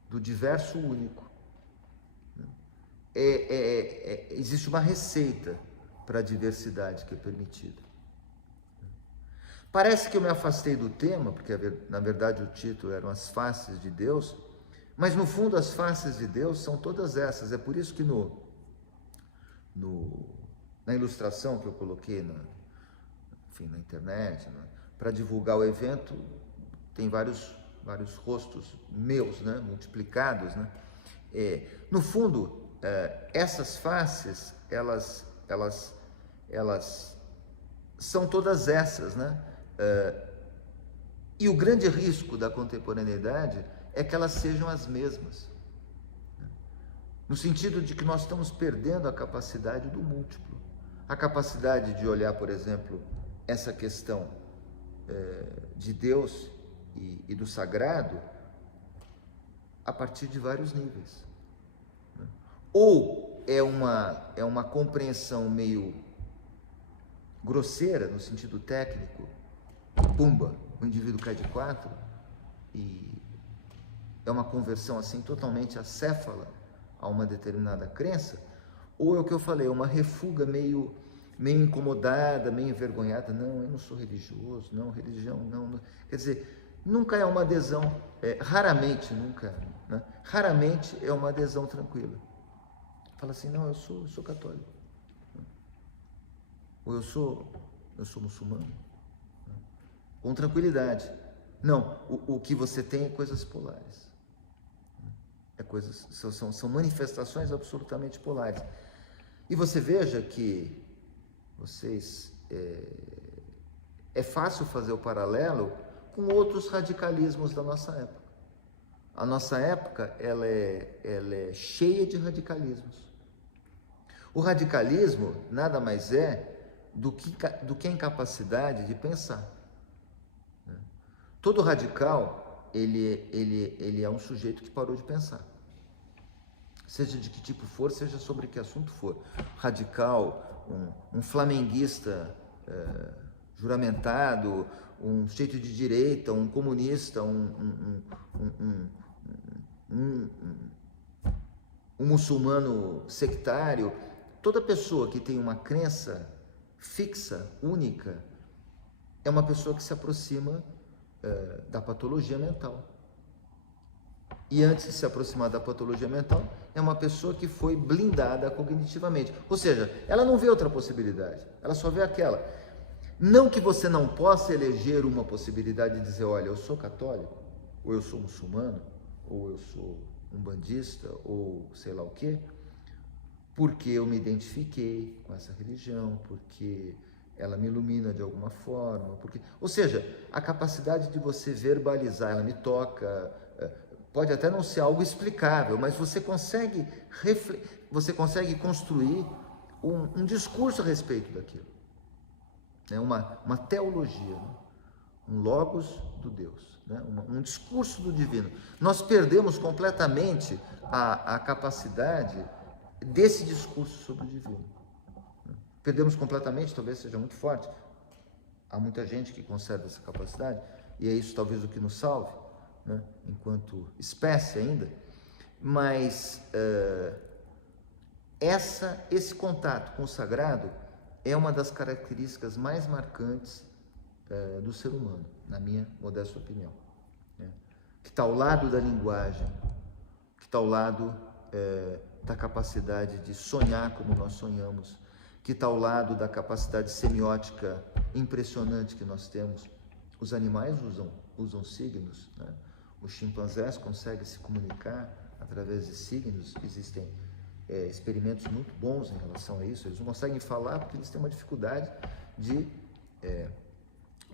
do diverso único. Existe uma receita para a diversidade que é permitida. Parece que eu me afastei do tema, porque na verdade o título eram As Faces de Deus, mas no fundo as faces de Deus são todas essas. É por isso que na ilustração que eu coloquei na internet, né, para divulgar o evento, tem vários rostos meus, né, multiplicados, né? No fundo, essas faces, elas são todas essas, né? E o grande risco da contemporaneidade é que elas sejam as mesmas, né? No sentido de que nós estamos perdendo a capacidade do múltiplo, a capacidade de olhar, por exemplo, essa questão de Deus e do sagrado a partir de vários níveis, né? Ou é uma compreensão meio grosseira, no sentido técnico, pumba, o indivíduo cai de 4 e é uma conversão assim totalmente acéfala a uma determinada crença, ou é o que eu falei, uma refuga meio incomodada, meio envergonhada, não, eu não sou religioso, não, religião, não. Quer dizer, nunca é uma adesão, raramente, nunca, né? Raramente é uma adesão tranquila. Fala assim, não, eu sou católico, ou eu sou muçulmano, né? Com tranquilidade. Não, o que você tem é coisas polares, são manifestações absolutamente polares. E você veja que é fácil fazer o paralelo com outros radicalismos da nossa época. A nossa época ela é cheia de radicalismos. O radicalismo nada mais é do que a incapacidade de pensar. Todo radical ele é um sujeito que parou de pensar. Seja de que tipo for, seja sobre que assunto for. Radical, um flamenguista juramentado, um sujeito de direita, um comunista, um muçulmano sectário, toda pessoa que tem uma crença fixa, única, é uma pessoa que se aproxima da patologia mental. E antes de se aproximar da patologia mental, é uma pessoa que foi blindada cognitivamente. Ou seja, ela não vê outra possibilidade, ela só vê aquela. Não que você não possa eleger uma possibilidade de dizer, olha, eu sou católico, ou eu sou muçulmano, ou eu sou umbandista, ou sei lá o quê, porque eu me identifiquei com essa religião, porque ela me ilumina de alguma forma, ou seja, a capacidade de você verbalizar, ela me toca, pode até não ser algo explicável, mas você consegue construir um discurso a respeito daquilo, né? Uma teologia, né? Um logos do Deus, né? Um discurso do divino. Nós perdemos completamente a capacidade desse discurso sobre o divino. Perdemos completamente, talvez seja muito forte. Há muita gente que conserva essa capacidade, e é isso talvez o que nos salve, né? Enquanto espécie ainda. Mas esse contato com o sagrado é uma das características mais marcantes do ser humano, na minha modesta opinião, né? Que está ao lado da linguagem, que está ao lado da capacidade de sonhar como nós sonhamos, que está ao lado da capacidade semiótica impressionante que nós temos. Os animais usam signos, né? Os chimpanzés conseguem se comunicar através de signos. Existem experimentos muito bons em relação a isso. Eles não conseguem falar porque eles têm uma dificuldade de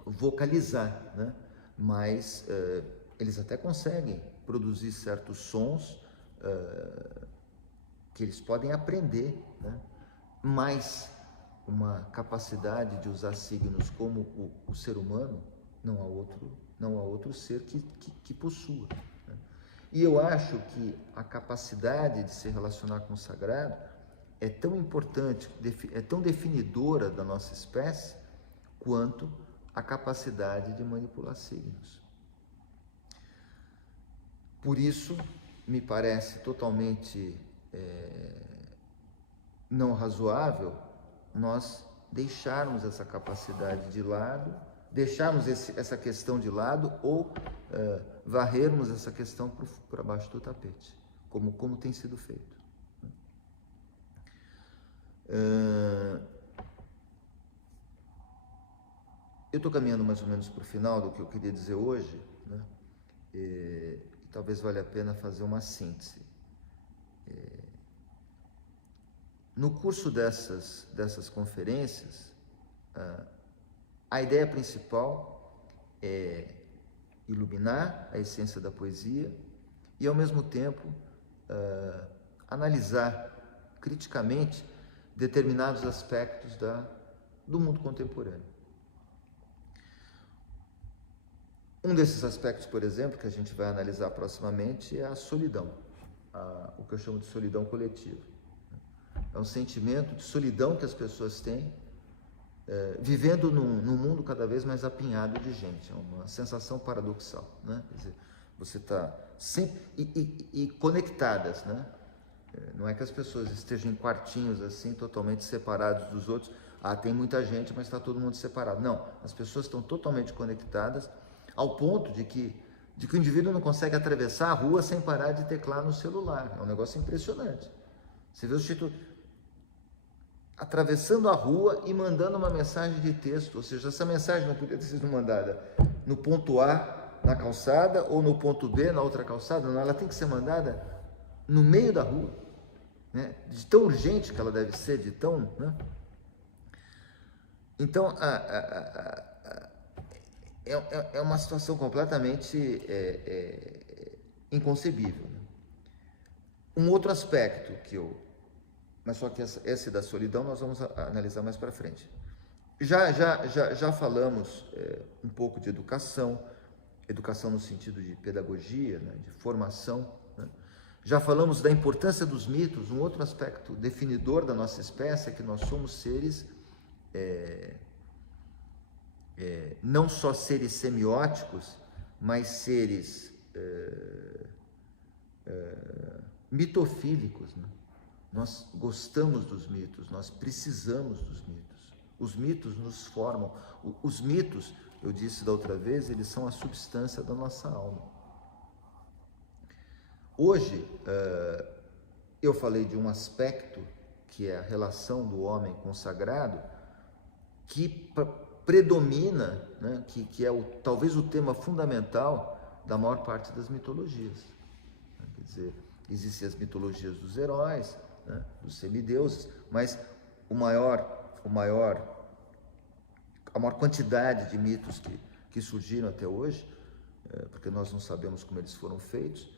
vocalizar, né? Mas eles até conseguem produzir certos sons que eles podem aprender, né? Mas uma capacidade de usar signos como o ser humano, não há outro ser que possua, né? E eu acho que a capacidade de se relacionar com o sagrado é tão importante, é tão definidora da nossa espécie quanto a capacidade de manipular signos. Por isso, me parece totalmente não razoável nós deixarmos essa capacidade de lado, deixarmos essa questão de lado ou varrermos essa questão para baixo do tapete, como tem sido feito. Eu estou caminhando mais ou menos para o final do que eu queria dizer hoje, né? E talvez valha a pena fazer uma síntese. No curso dessas conferências, a ideia principal é iluminar a essência da poesia e, ao mesmo tempo, analisar criticamente determinados aspectos do mundo contemporâneo. Um desses aspectos, por exemplo, que a gente vai analisar proximamente é a solidão, o que eu chamo de solidão coletiva. É um sentimento de solidão que as pessoas têm vivendo num mundo cada vez mais apinhado de gente. É uma sensação paradoxal, né? Quer dizer, você está sempre e conectadas, né? Não é que as pessoas estejam em quartinhos assim, totalmente separados dos outros. Tem muita gente, mas está todo mundo separado. Não, as pessoas estão totalmente conectadas ao ponto de que o indivíduo não consegue atravessar a rua sem parar de teclar no celular. É um negócio impressionante. Você vê o sujeito atravessando a rua e mandando uma mensagem de texto, ou seja, essa mensagem não podia ter sido mandada no ponto A, na calçada, ou no ponto B, na outra calçada. Não, ela tem que ser mandada no meio da rua, né? De tão urgente que ela deve ser, de tão, né? Então, é uma situação completamente inconcebível, né? Um outro aspecto mas só que esse da solidão nós vamos analisar mais para frente. Já falamos um pouco de educação no sentido de pedagogia, né, de formação, né? Já falamos da importância dos mitos. Um outro aspecto definidor da nossa espécie é que nós somos seres, não só seres semióticos, mas seres mitofílicos, né? Nós gostamos dos mitos, nós precisamos dos mitos. Os mitos nos formam. Os mitos, eu disse da outra vez, eles são a substância da nossa alma. Hoje, eu falei de um aspecto que é a relação do homem com o sagrado, que predomina, né, que é talvez o tema fundamental da maior parte das mitologias. Quer dizer, existem as mitologias dos heróis, né, dos semideuses, mas a maior quantidade de mitos que surgiram até hoje, porque nós não sabemos como eles foram feitos,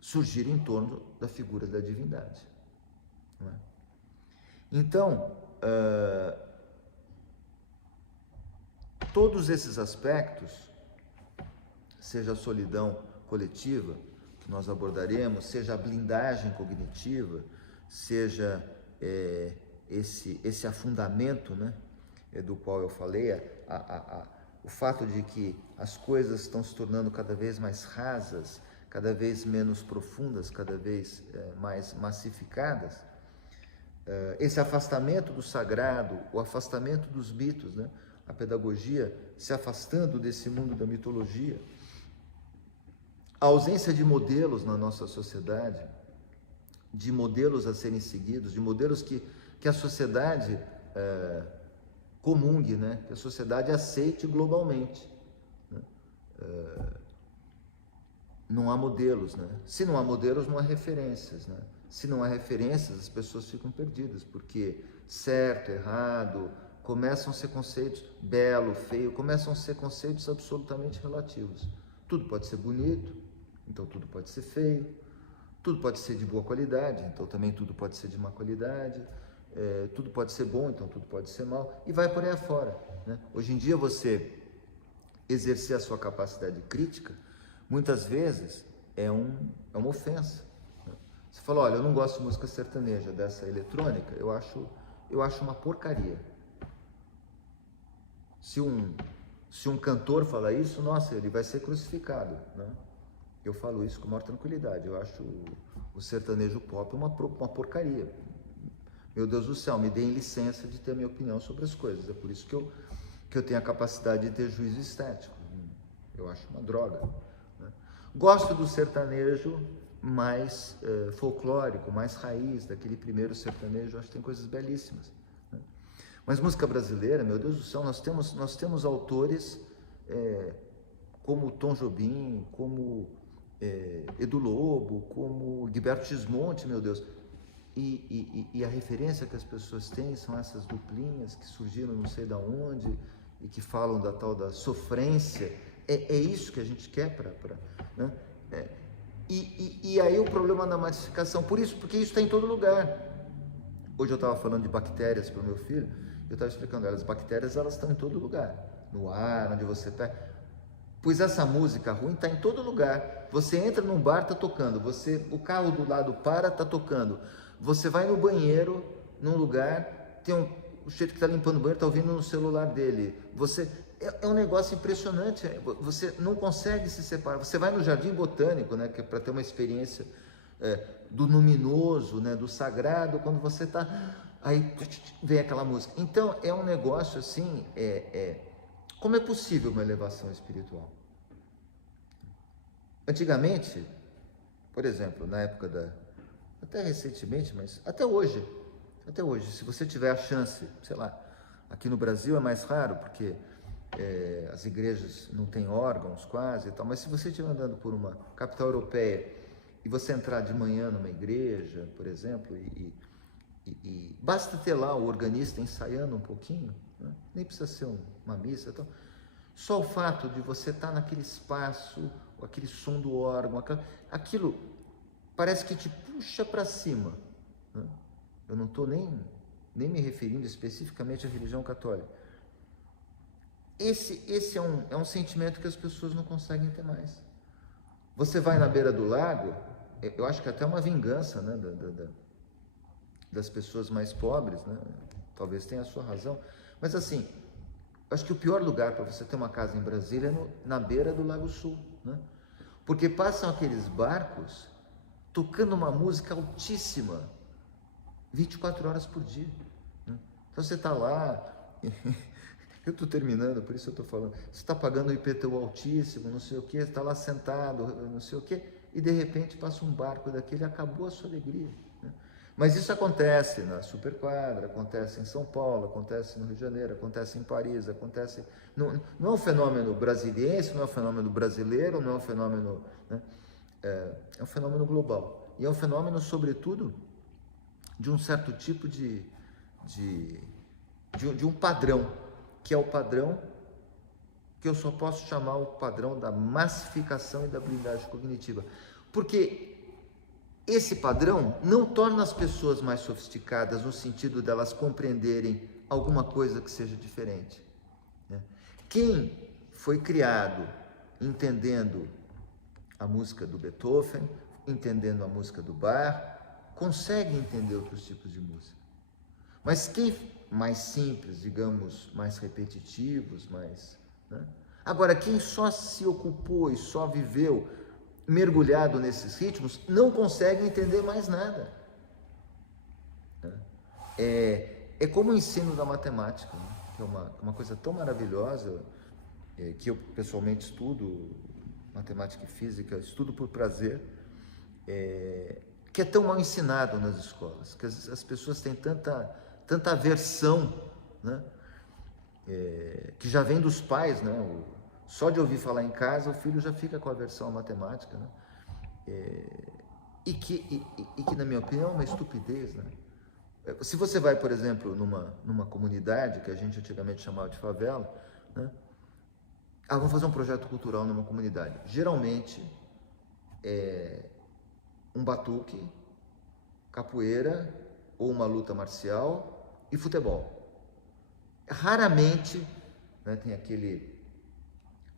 surgiram em torno da figura da divindade, não é? Então, todos esses aspectos, seja a solidão coletiva, que nós abordaremos, seja a blindagem cognitiva, seja esse afundamento, né, do qual eu falei, o fato de que as coisas estão se tornando cada vez mais rasas, cada vez menos profundas, cada vez mais massificadas, esse afastamento do sagrado, o afastamento dos mitos, né, a pedagogia se afastando desse mundo da mitologia, a ausência de modelos na nossa sociedade, de modelos a serem seguidos, de modelos que a sociedade comungue, né? Que a sociedade aceite globalmente, né? Não há modelos, né? Se não há modelos, não há referências, né? Se não há referências, as pessoas ficam perdidas, porque certo, errado, começam a ser conceitos, belo, feio, começam a ser conceitos absolutamente relativos. Tudo pode ser bonito, então tudo pode ser feio. Tudo pode ser de boa qualidade, então também tudo pode ser de má qualidade. Tudo pode ser bom, então tudo pode ser mal. E vai por aí afora, né? Hoje em dia, você exercer a sua capacidade crítica, muitas vezes é uma ofensa, né? Você fala, olha, eu não gosto de música sertaneja, dessa eletrônica, eu acho uma porcaria. Se um cantor falar isso, nossa, ele vai ser crucificado, né? Eu falo isso com maior tranquilidade. Eu acho o sertanejo pop uma porcaria. Meu Deus do céu, me deem licença de ter minha opinião sobre as coisas. É por isso que eu tenho a capacidade de ter juízo estético. Eu acho uma droga, né? Gosto do sertanejo mais folclórico, mais raiz, daquele primeiro sertanejo. Eu acho que tem coisas belíssimas, né? Mas música brasileira, meu Deus do céu, nós temos autores como Tom Jobim, como Edu Lobo, como Gilberto Gismonti, meu Deus, e a referência que as pessoas têm são essas duplinhas que surgiram não sei de onde e que falam da tal da sofrência. É isso que a gente quer né? E aí o problema da massificação, porque isso está em todo lugar. Hoje eu estava falando de bactérias para o meu filho, eu estava explicando, as bactérias elas estão em todo lugar, no ar, onde você está. Pois essa música ruim está em todo lugar. Você entra num bar, está tocando. O carro do lado para, está tocando. Você vai no banheiro, num lugar, tem o jeito que está limpando o banheiro, está ouvindo no celular dele. É um negócio impressionante, você não consegue se separar. Você vai no Jardim Botânico, né, que é para ter uma experiência do luminoso, né, do sagrado, quando você está... Aí vem aquela música. Então, é um negócio assim, como é possível uma elevação espiritual? Antigamente, por exemplo, na época até recentemente, mas até hoje, se você tiver a chance, sei lá, aqui no Brasil é mais raro, porque as igrejas não têm órgãos quase e tal, mas se você estiver andando por uma capital europeia e você entrar de manhã numa igreja, por exemplo, e basta ter lá o organista ensaiando um pouquinho, né? Nem precisa ser uma missa e tal, só o fato de você estar naquele espaço, aquele som do órgão, aquilo parece que te puxa para cima, né? Eu não estou nem me referindo especificamente à religião católica. Esse é um sentimento que as pessoas não conseguem ter mais. Você vai na beira do lago, eu acho que até uma vingança, né, das pessoas mais pobres, né? Talvez tenha a sua razão, mas assim, acho que o pior lugar para você ter uma casa em Brasília é na beira do Lago Sul, né? Porque passam aqueles barcos tocando uma música altíssima 24 horas por dia, né? Então você está lá, eu estou terminando, por isso eu estou falando, você está pagando o IPTU altíssimo, não sei o que, está lá sentado, não sei o que, e de repente passa um barco daquele e acabou a sua alegria, né? Mas isso acontece na Superquadra, acontece em São Paulo, acontece no Rio de Janeiro, acontece em Paris, acontece... Não é um fenômeno brasiliense, não é um fenômeno brasileiro, não é um fenômeno... Né? É um fenômeno global. E é um fenômeno, sobretudo, de um certo tipo de um padrão, que é o padrão que eu só posso chamar o padrão da massificação e da blindagem cognitiva. Porque esse padrão não torna as pessoas mais sofisticadas no sentido delas compreenderem alguma coisa que seja diferente, né? Quem foi criado entendendo a música do Beethoven, entendendo a música do Bach, consegue entender outros tipos de música. Mas quem mais simples, digamos, mais repetitivos, né? Agora, quem só se ocupou e só viveu mergulhado nesses ritmos, não consegue entender mais nada. É como o ensino da matemática, né? Que é uma coisa tão maravilhosa, que eu pessoalmente estudo, matemática e física, estudo por prazer, que é tão mal ensinado nas escolas, que as pessoas têm tanta aversão, né? Que já vem dos pais, né? Só de ouvir falar em casa, o filho já fica com aversão à matemática, né? E que, na minha opinião, é uma estupidez, né? Se você vai, por exemplo, numa comunidade, que a gente antigamente chamava de favela, né? Vamos fazer um projeto cultural numa comunidade. Geralmente, um batuque, capoeira, ou uma luta marcial e futebol. Raramente, né, tem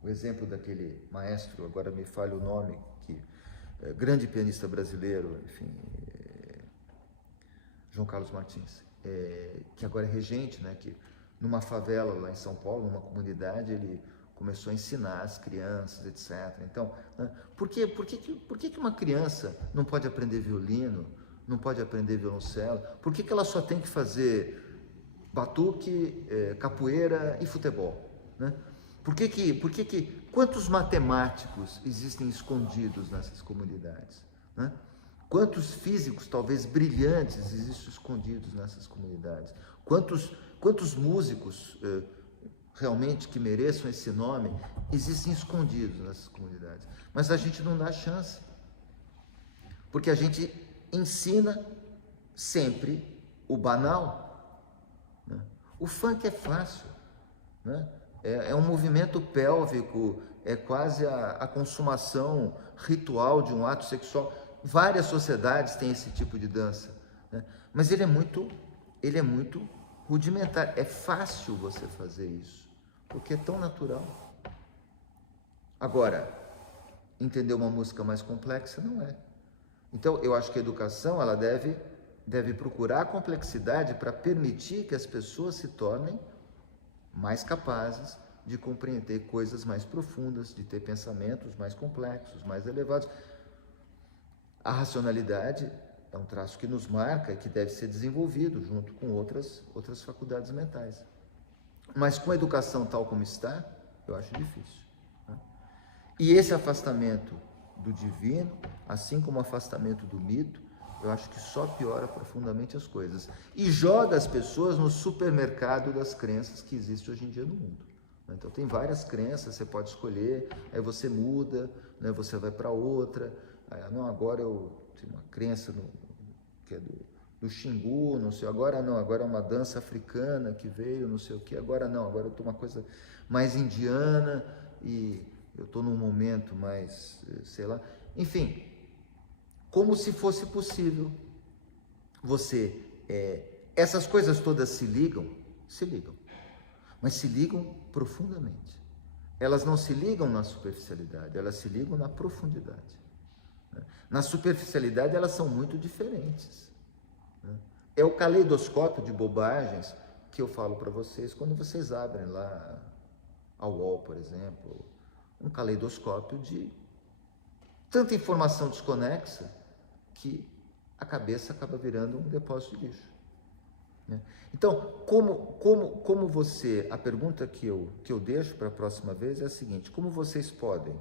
o exemplo daquele maestro, agora me falha o nome, grande pianista brasileiro, enfim, João Carlos Martins, que agora é regente, né, que numa favela lá em São Paulo, numa comunidade, ele começou a ensinar as crianças, etc. Então, né, por que uma criança não pode aprender violino, não pode aprender violoncelo? Por que ela só tem que fazer batuque, capoeira e futebol, né? Quantos matemáticos existem escondidos nessas comunidades, né? Quantos físicos, talvez brilhantes, existem escondidos nessas comunidades? Quantos músicos realmente que mereçam esse nome existem escondidos nessas comunidades? Mas a gente não dá chance, porque a gente ensina sempre o banal, né? O funk é fácil, né? É um movimento pélvico, é quase a consumação ritual de um ato sexual. Várias sociedades têm esse tipo de dança, né? Mas ele é muito rudimentar. É fácil você fazer isso, porque é tão natural. Agora, entender uma música mais complexa não é. Então, eu acho que a educação, ela deve deve procurar a complexidade para permitir que as pessoas se tornem mais capazes de compreender coisas mais profundas, de ter pensamentos mais complexos, mais elevados. A racionalidade é um traço que nos marca e que deve ser desenvolvido junto com outras faculdades mentais. Mas com a educação tal como está, eu acho difícil, né? E esse afastamento do divino, assim como o afastamento do mito, eu acho que só piora profundamente as coisas. E joga as pessoas no supermercado das crenças que existe hoje em dia no mundo. Então tem várias crenças, você pode escolher, aí você muda, né, você vai para outra. Aí, não, agora eu tenho uma crença que é do Xingu, não sei, agora não, agora é uma dança africana que veio, não sei o que, agora não, agora eu estou uma coisa mais indiana e eu estou num momento mais, sei lá, enfim, como se fosse possível você, essas coisas todas se ligam, mas se ligam profundamente. Elas não se ligam na superficialidade, elas se ligam na profundidade. Na superficialidade elas são muito diferentes. É o caleidoscópio de bobagens que eu falo para vocês quando vocês abrem lá a UOL, por exemplo, um caleidoscópio de tanta informação desconexa que a cabeça acaba virando um depósito de lixo. Então, como você, a pergunta que eu deixo para a próxima vez é a seguinte: como vocês podem,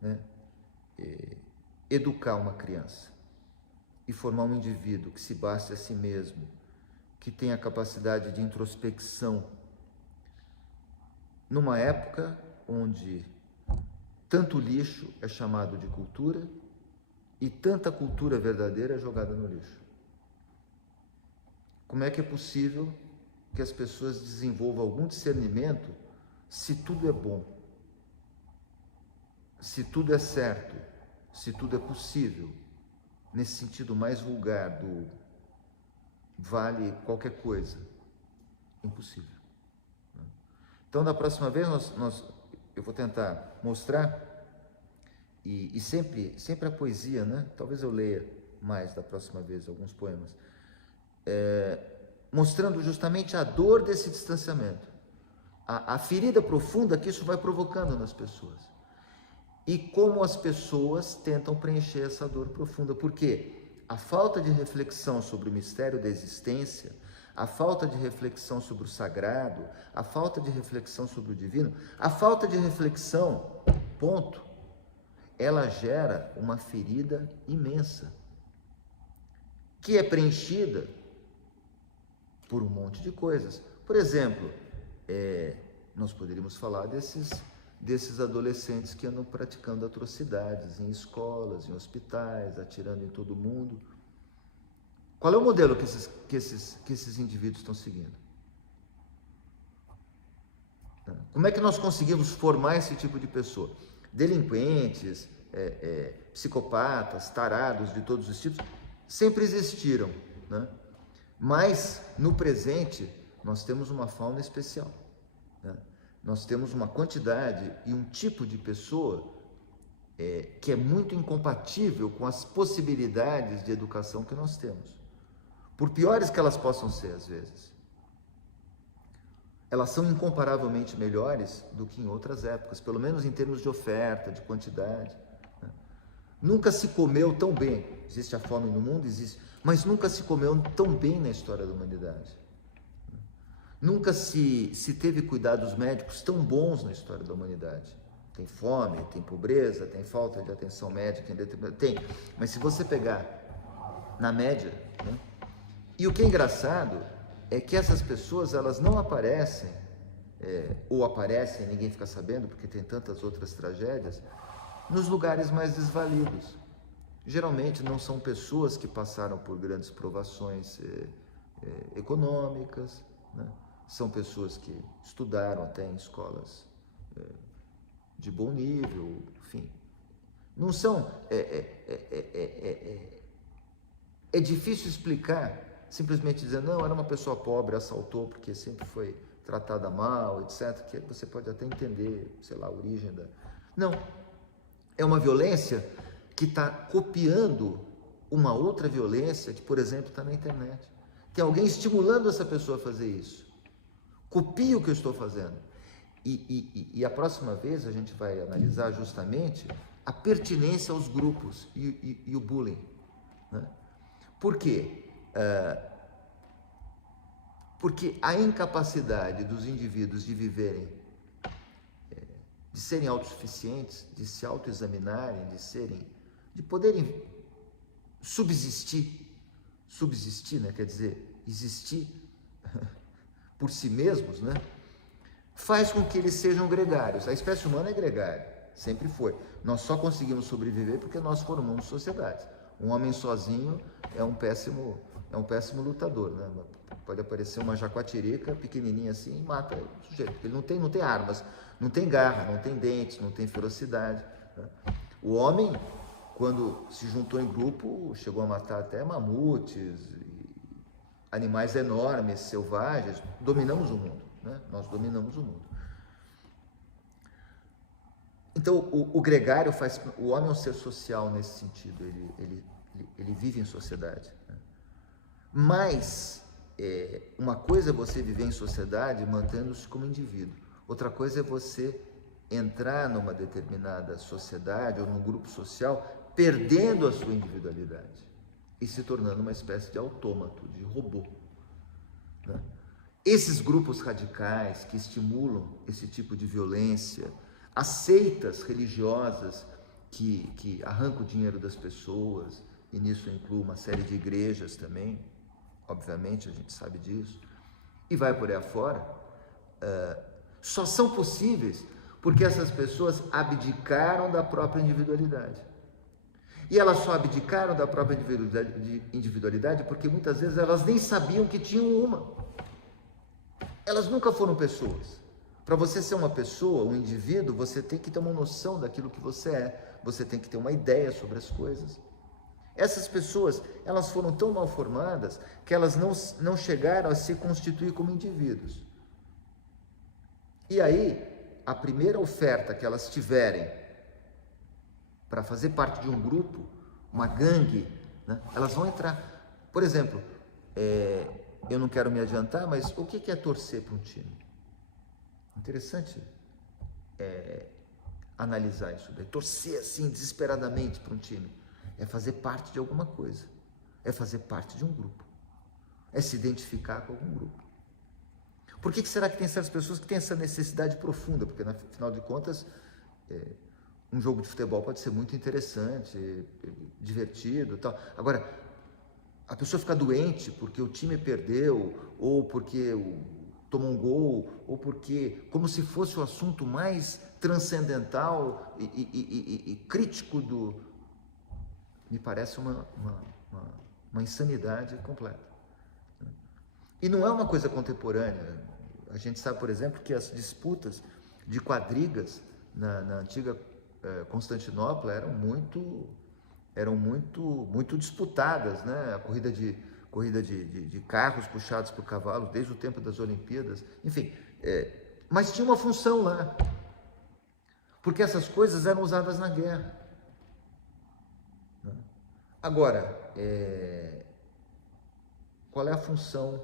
né, educar uma criança e formar um indivíduo que se baste a si mesmo, que tenha a capacidade de introspecção, numa época onde tanto lixo é chamado de cultura e tanta cultura verdadeira é jogada no lixo? Como é que é possível que as pessoas desenvolvam algum discernimento se tudo é bom, se tudo é certo, se tudo é possível, nesse sentido mais vulgar do vale qualquer coisa? Impossível. Então, da próxima vez, eu vou tentar mostrar, e sempre a poesia, né? Talvez eu leia mais da próxima vez alguns poemas, mostrando justamente a dor desse distanciamento, a ferida profunda que isso vai provocando nas pessoas, e como as pessoas tentam preencher essa dor profunda, porque a falta de reflexão sobre o mistério da existência, a falta de reflexão sobre o sagrado, a falta de reflexão sobre o divino, a falta de reflexão, ponto, ela gera uma ferida imensa, que é preenchida por um monte de coisas. Por exemplo, nós poderíamos falar desses adolescentes que andam praticando atrocidades em escolas, em hospitais, atirando em todo mundo. Qual é o modelo que esses indivíduos estão seguindo? Como é que nós conseguimos formar esse tipo de pessoa? Delinquentes, psicopatas, tarados de todos os tipos, sempre existiram, né? Mas, no presente, nós temos uma fauna especial, né? Nós temos uma quantidade e um tipo de pessoa que é muito incompatível com as possibilidades de educação que nós temos. Por piores que elas possam ser, às vezes, elas são incomparavelmente melhores do que em outras épocas, pelo menos em termos de oferta, de quantidade, né? Nunca se comeu tão bem, existe a fome no mundo, existe, mas nunca se comeu tão bem na história da humanidade. Nunca se teve cuidados médicos tão bons na história da humanidade. Tem fome, tem pobreza, tem falta de atenção médica, tem. Mas se você pegar na média, né? E o que é engraçado é que essas pessoas, elas não aparecem, ou aparecem, ninguém fica sabendo, porque tem tantas outras tragédias, nos lugares mais desvalidos. Geralmente não são pessoas que passaram por grandes provações econômicas, né? São pessoas que estudaram até em escolas de bom nível, enfim. Não são... É difícil explicar, simplesmente dizer, não, era uma pessoa pobre, assaltou porque sempre foi tratada mal, etc., que você pode até entender, sei lá, a origem da... Não, é uma violência que está copiando uma outra violência que, por exemplo, está na internet. Tem alguém estimulando essa pessoa a fazer isso. Copie o que eu estou fazendo. E a próxima vez a gente vai analisar justamente a pertinência aos grupos e o bullying. Né? Por quê? Porque a incapacidade dos indivíduos de viverem, de serem autossuficientes, de se autoexaminarem, de poderem subsistir, né? Quer dizer, existir por si mesmos, né? Faz com que eles sejam gregários. A espécie humana é gregária, sempre foi. Nós só conseguimos sobreviver porque nós formamos sociedades. Um homem sozinho é um péssimo lutador, né? Pode aparecer uma jaguatirica pequenininha assim e mata o sujeito, porque ele não tem armas, não tem garra, não tem dentes, não tem ferocidade, né? O homem, quando se juntou em grupo, chegou a matar até mamutes, animais enormes, selvagens. Dominamos o mundo, né? Nós dominamos o mundo. Então, o gregário faz... O homem é um ser social nesse sentido, ele vive em sociedade, né? Mas, uma coisa é você viver em sociedade mantendo-se como indivíduo. Outra coisa é você entrar numa determinada sociedade ou num grupo social perdendo a sua individualidade e se tornando uma espécie de autômato, de robô, né? Esses grupos radicais que estimulam esse tipo de violência, as seitas religiosas que arrancam o dinheiro das pessoas, e nisso inclui uma série de igrejas também, obviamente a gente sabe disso, e vai por aí afora, só são possíveis porque essas pessoas abdicaram da própria individualidade. E elas só abdicaram da própria individualidade porque muitas vezes elas nem sabiam que tinham uma. Elas nunca foram pessoas. Para você ser uma pessoa, um indivíduo, você tem que ter uma noção daquilo que você é. Você tem que ter uma ideia sobre as coisas. Essas pessoas, elas foram tão mal formadas que elas não chegaram a se constituir como indivíduos. E aí, a primeira oferta que elas tiverem para fazer parte de um grupo, uma gangue, né, elas vão entrar. Por exemplo, eu não quero me adiantar, mas o que é torcer para um time? Interessante analisar isso daí. Torcer assim desesperadamente para um time é fazer parte de alguma coisa, é fazer parte de um grupo, é se identificar com algum grupo. Por que será que tem certas pessoas que têm essa necessidade profunda? Porque, afinal de contas, um jogo de futebol pode ser muito interessante, divertido, tal. Agora, a pessoa fica doente porque o time perdeu, ou porque tomou um gol, ou porque, como se fosse o assunto mais transcendental e crítico me parece uma insanidade completa. E não é uma coisa contemporânea. A gente sabe, por exemplo, que as disputas de quadrigas na antiga Constantinopla eram muito disputadas, né? A corrida de carros puxados por cavalos desde o tempo das Olimpíadas, enfim, mas tinha uma função lá, porque essas coisas eram usadas na guerra, né? Agora, qual é a função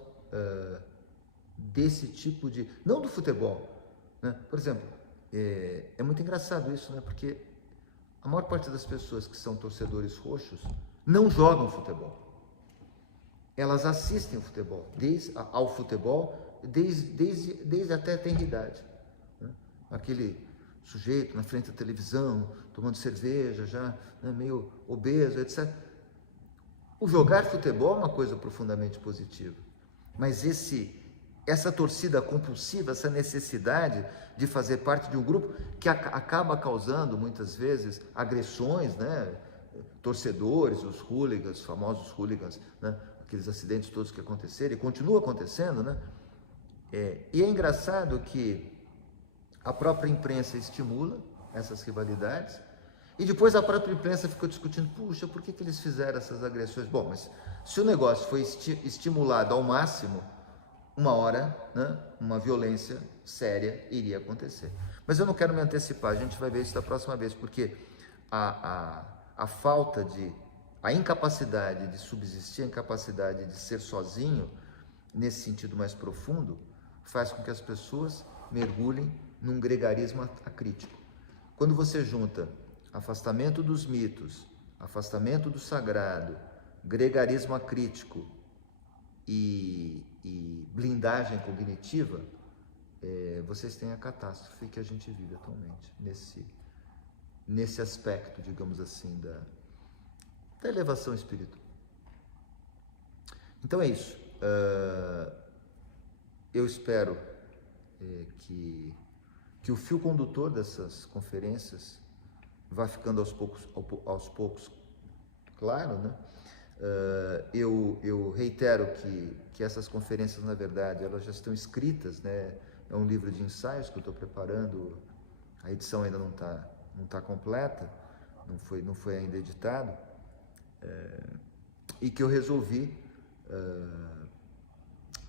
desse tipo de... Não do futebol, né? Por exemplo, é muito engraçado isso, né? Porque a maior parte das pessoas que são torcedores roxos não jogam futebol. Elas assistem ao futebol desde até a tenridade, né? Aquele sujeito na frente da televisão, tomando cerveja, já, né, meio obeso, etc. O jogar futebol é uma coisa profundamente positiva, mas essa torcida compulsiva, essa necessidade de fazer parte de um grupo que acaba causando muitas vezes agressões, né? Torcedores, os hooligans, os famosos hooligans, né? Aqueles acidentes todos que aconteceram e continua acontecendo, né? E é engraçado que a própria imprensa estimula essas rivalidades e depois a própria imprensa ficou discutindo, puxa, por que eles fizeram essas agressões? Bom, mas se o negócio foi estimulado ao máximo, uma hora, né, uma violência séria iria acontecer. Mas eu não quero me antecipar, a gente vai ver isso da próxima vez, porque a falta de a incapacidade de subsistir, a incapacidade de ser sozinho, nesse sentido mais profundo, faz com que as pessoas mergulhem num gregarismo acrítico. Quando você junta afastamento dos mitos, afastamento do sagrado, gregarismo acrítico e blindagem cognitiva, vocês têm a catástrofe que a gente vive atualmente, nesse aspecto, digamos assim, da elevação espiritual. Então é isso. Eu espero que o fio condutor dessas conferências vá ficando aos poucos claro, né? Eu reitero que essas conferências, na verdade, elas já estão escritas, né? É um livro de ensaios que eu estou preparando, a edição ainda não tá completa, não foi ainda editado, e que eu resolvi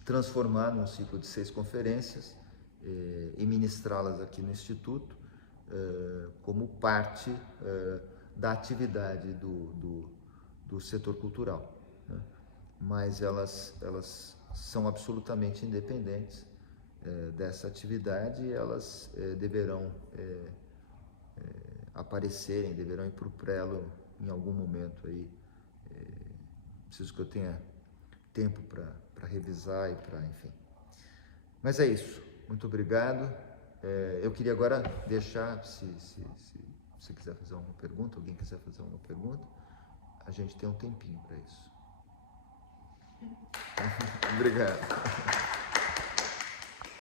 transformar num ciclo de 6 conferências e ministrá-las aqui no Instituto como parte da atividade do setor cultural, né? Mas elas são absolutamente independentes dessa atividade, e elas deverão aparecerem, deverão ir para o prelo em algum momento aí. Preciso que eu tenha tempo para revisar e para, enfim. Mas é isso. Muito obrigado. Eu queria agora deixar, se você quiser fazer alguma pergunta, alguém quiser fazer alguma pergunta, a gente tem um tempinho para isso. Obrigado.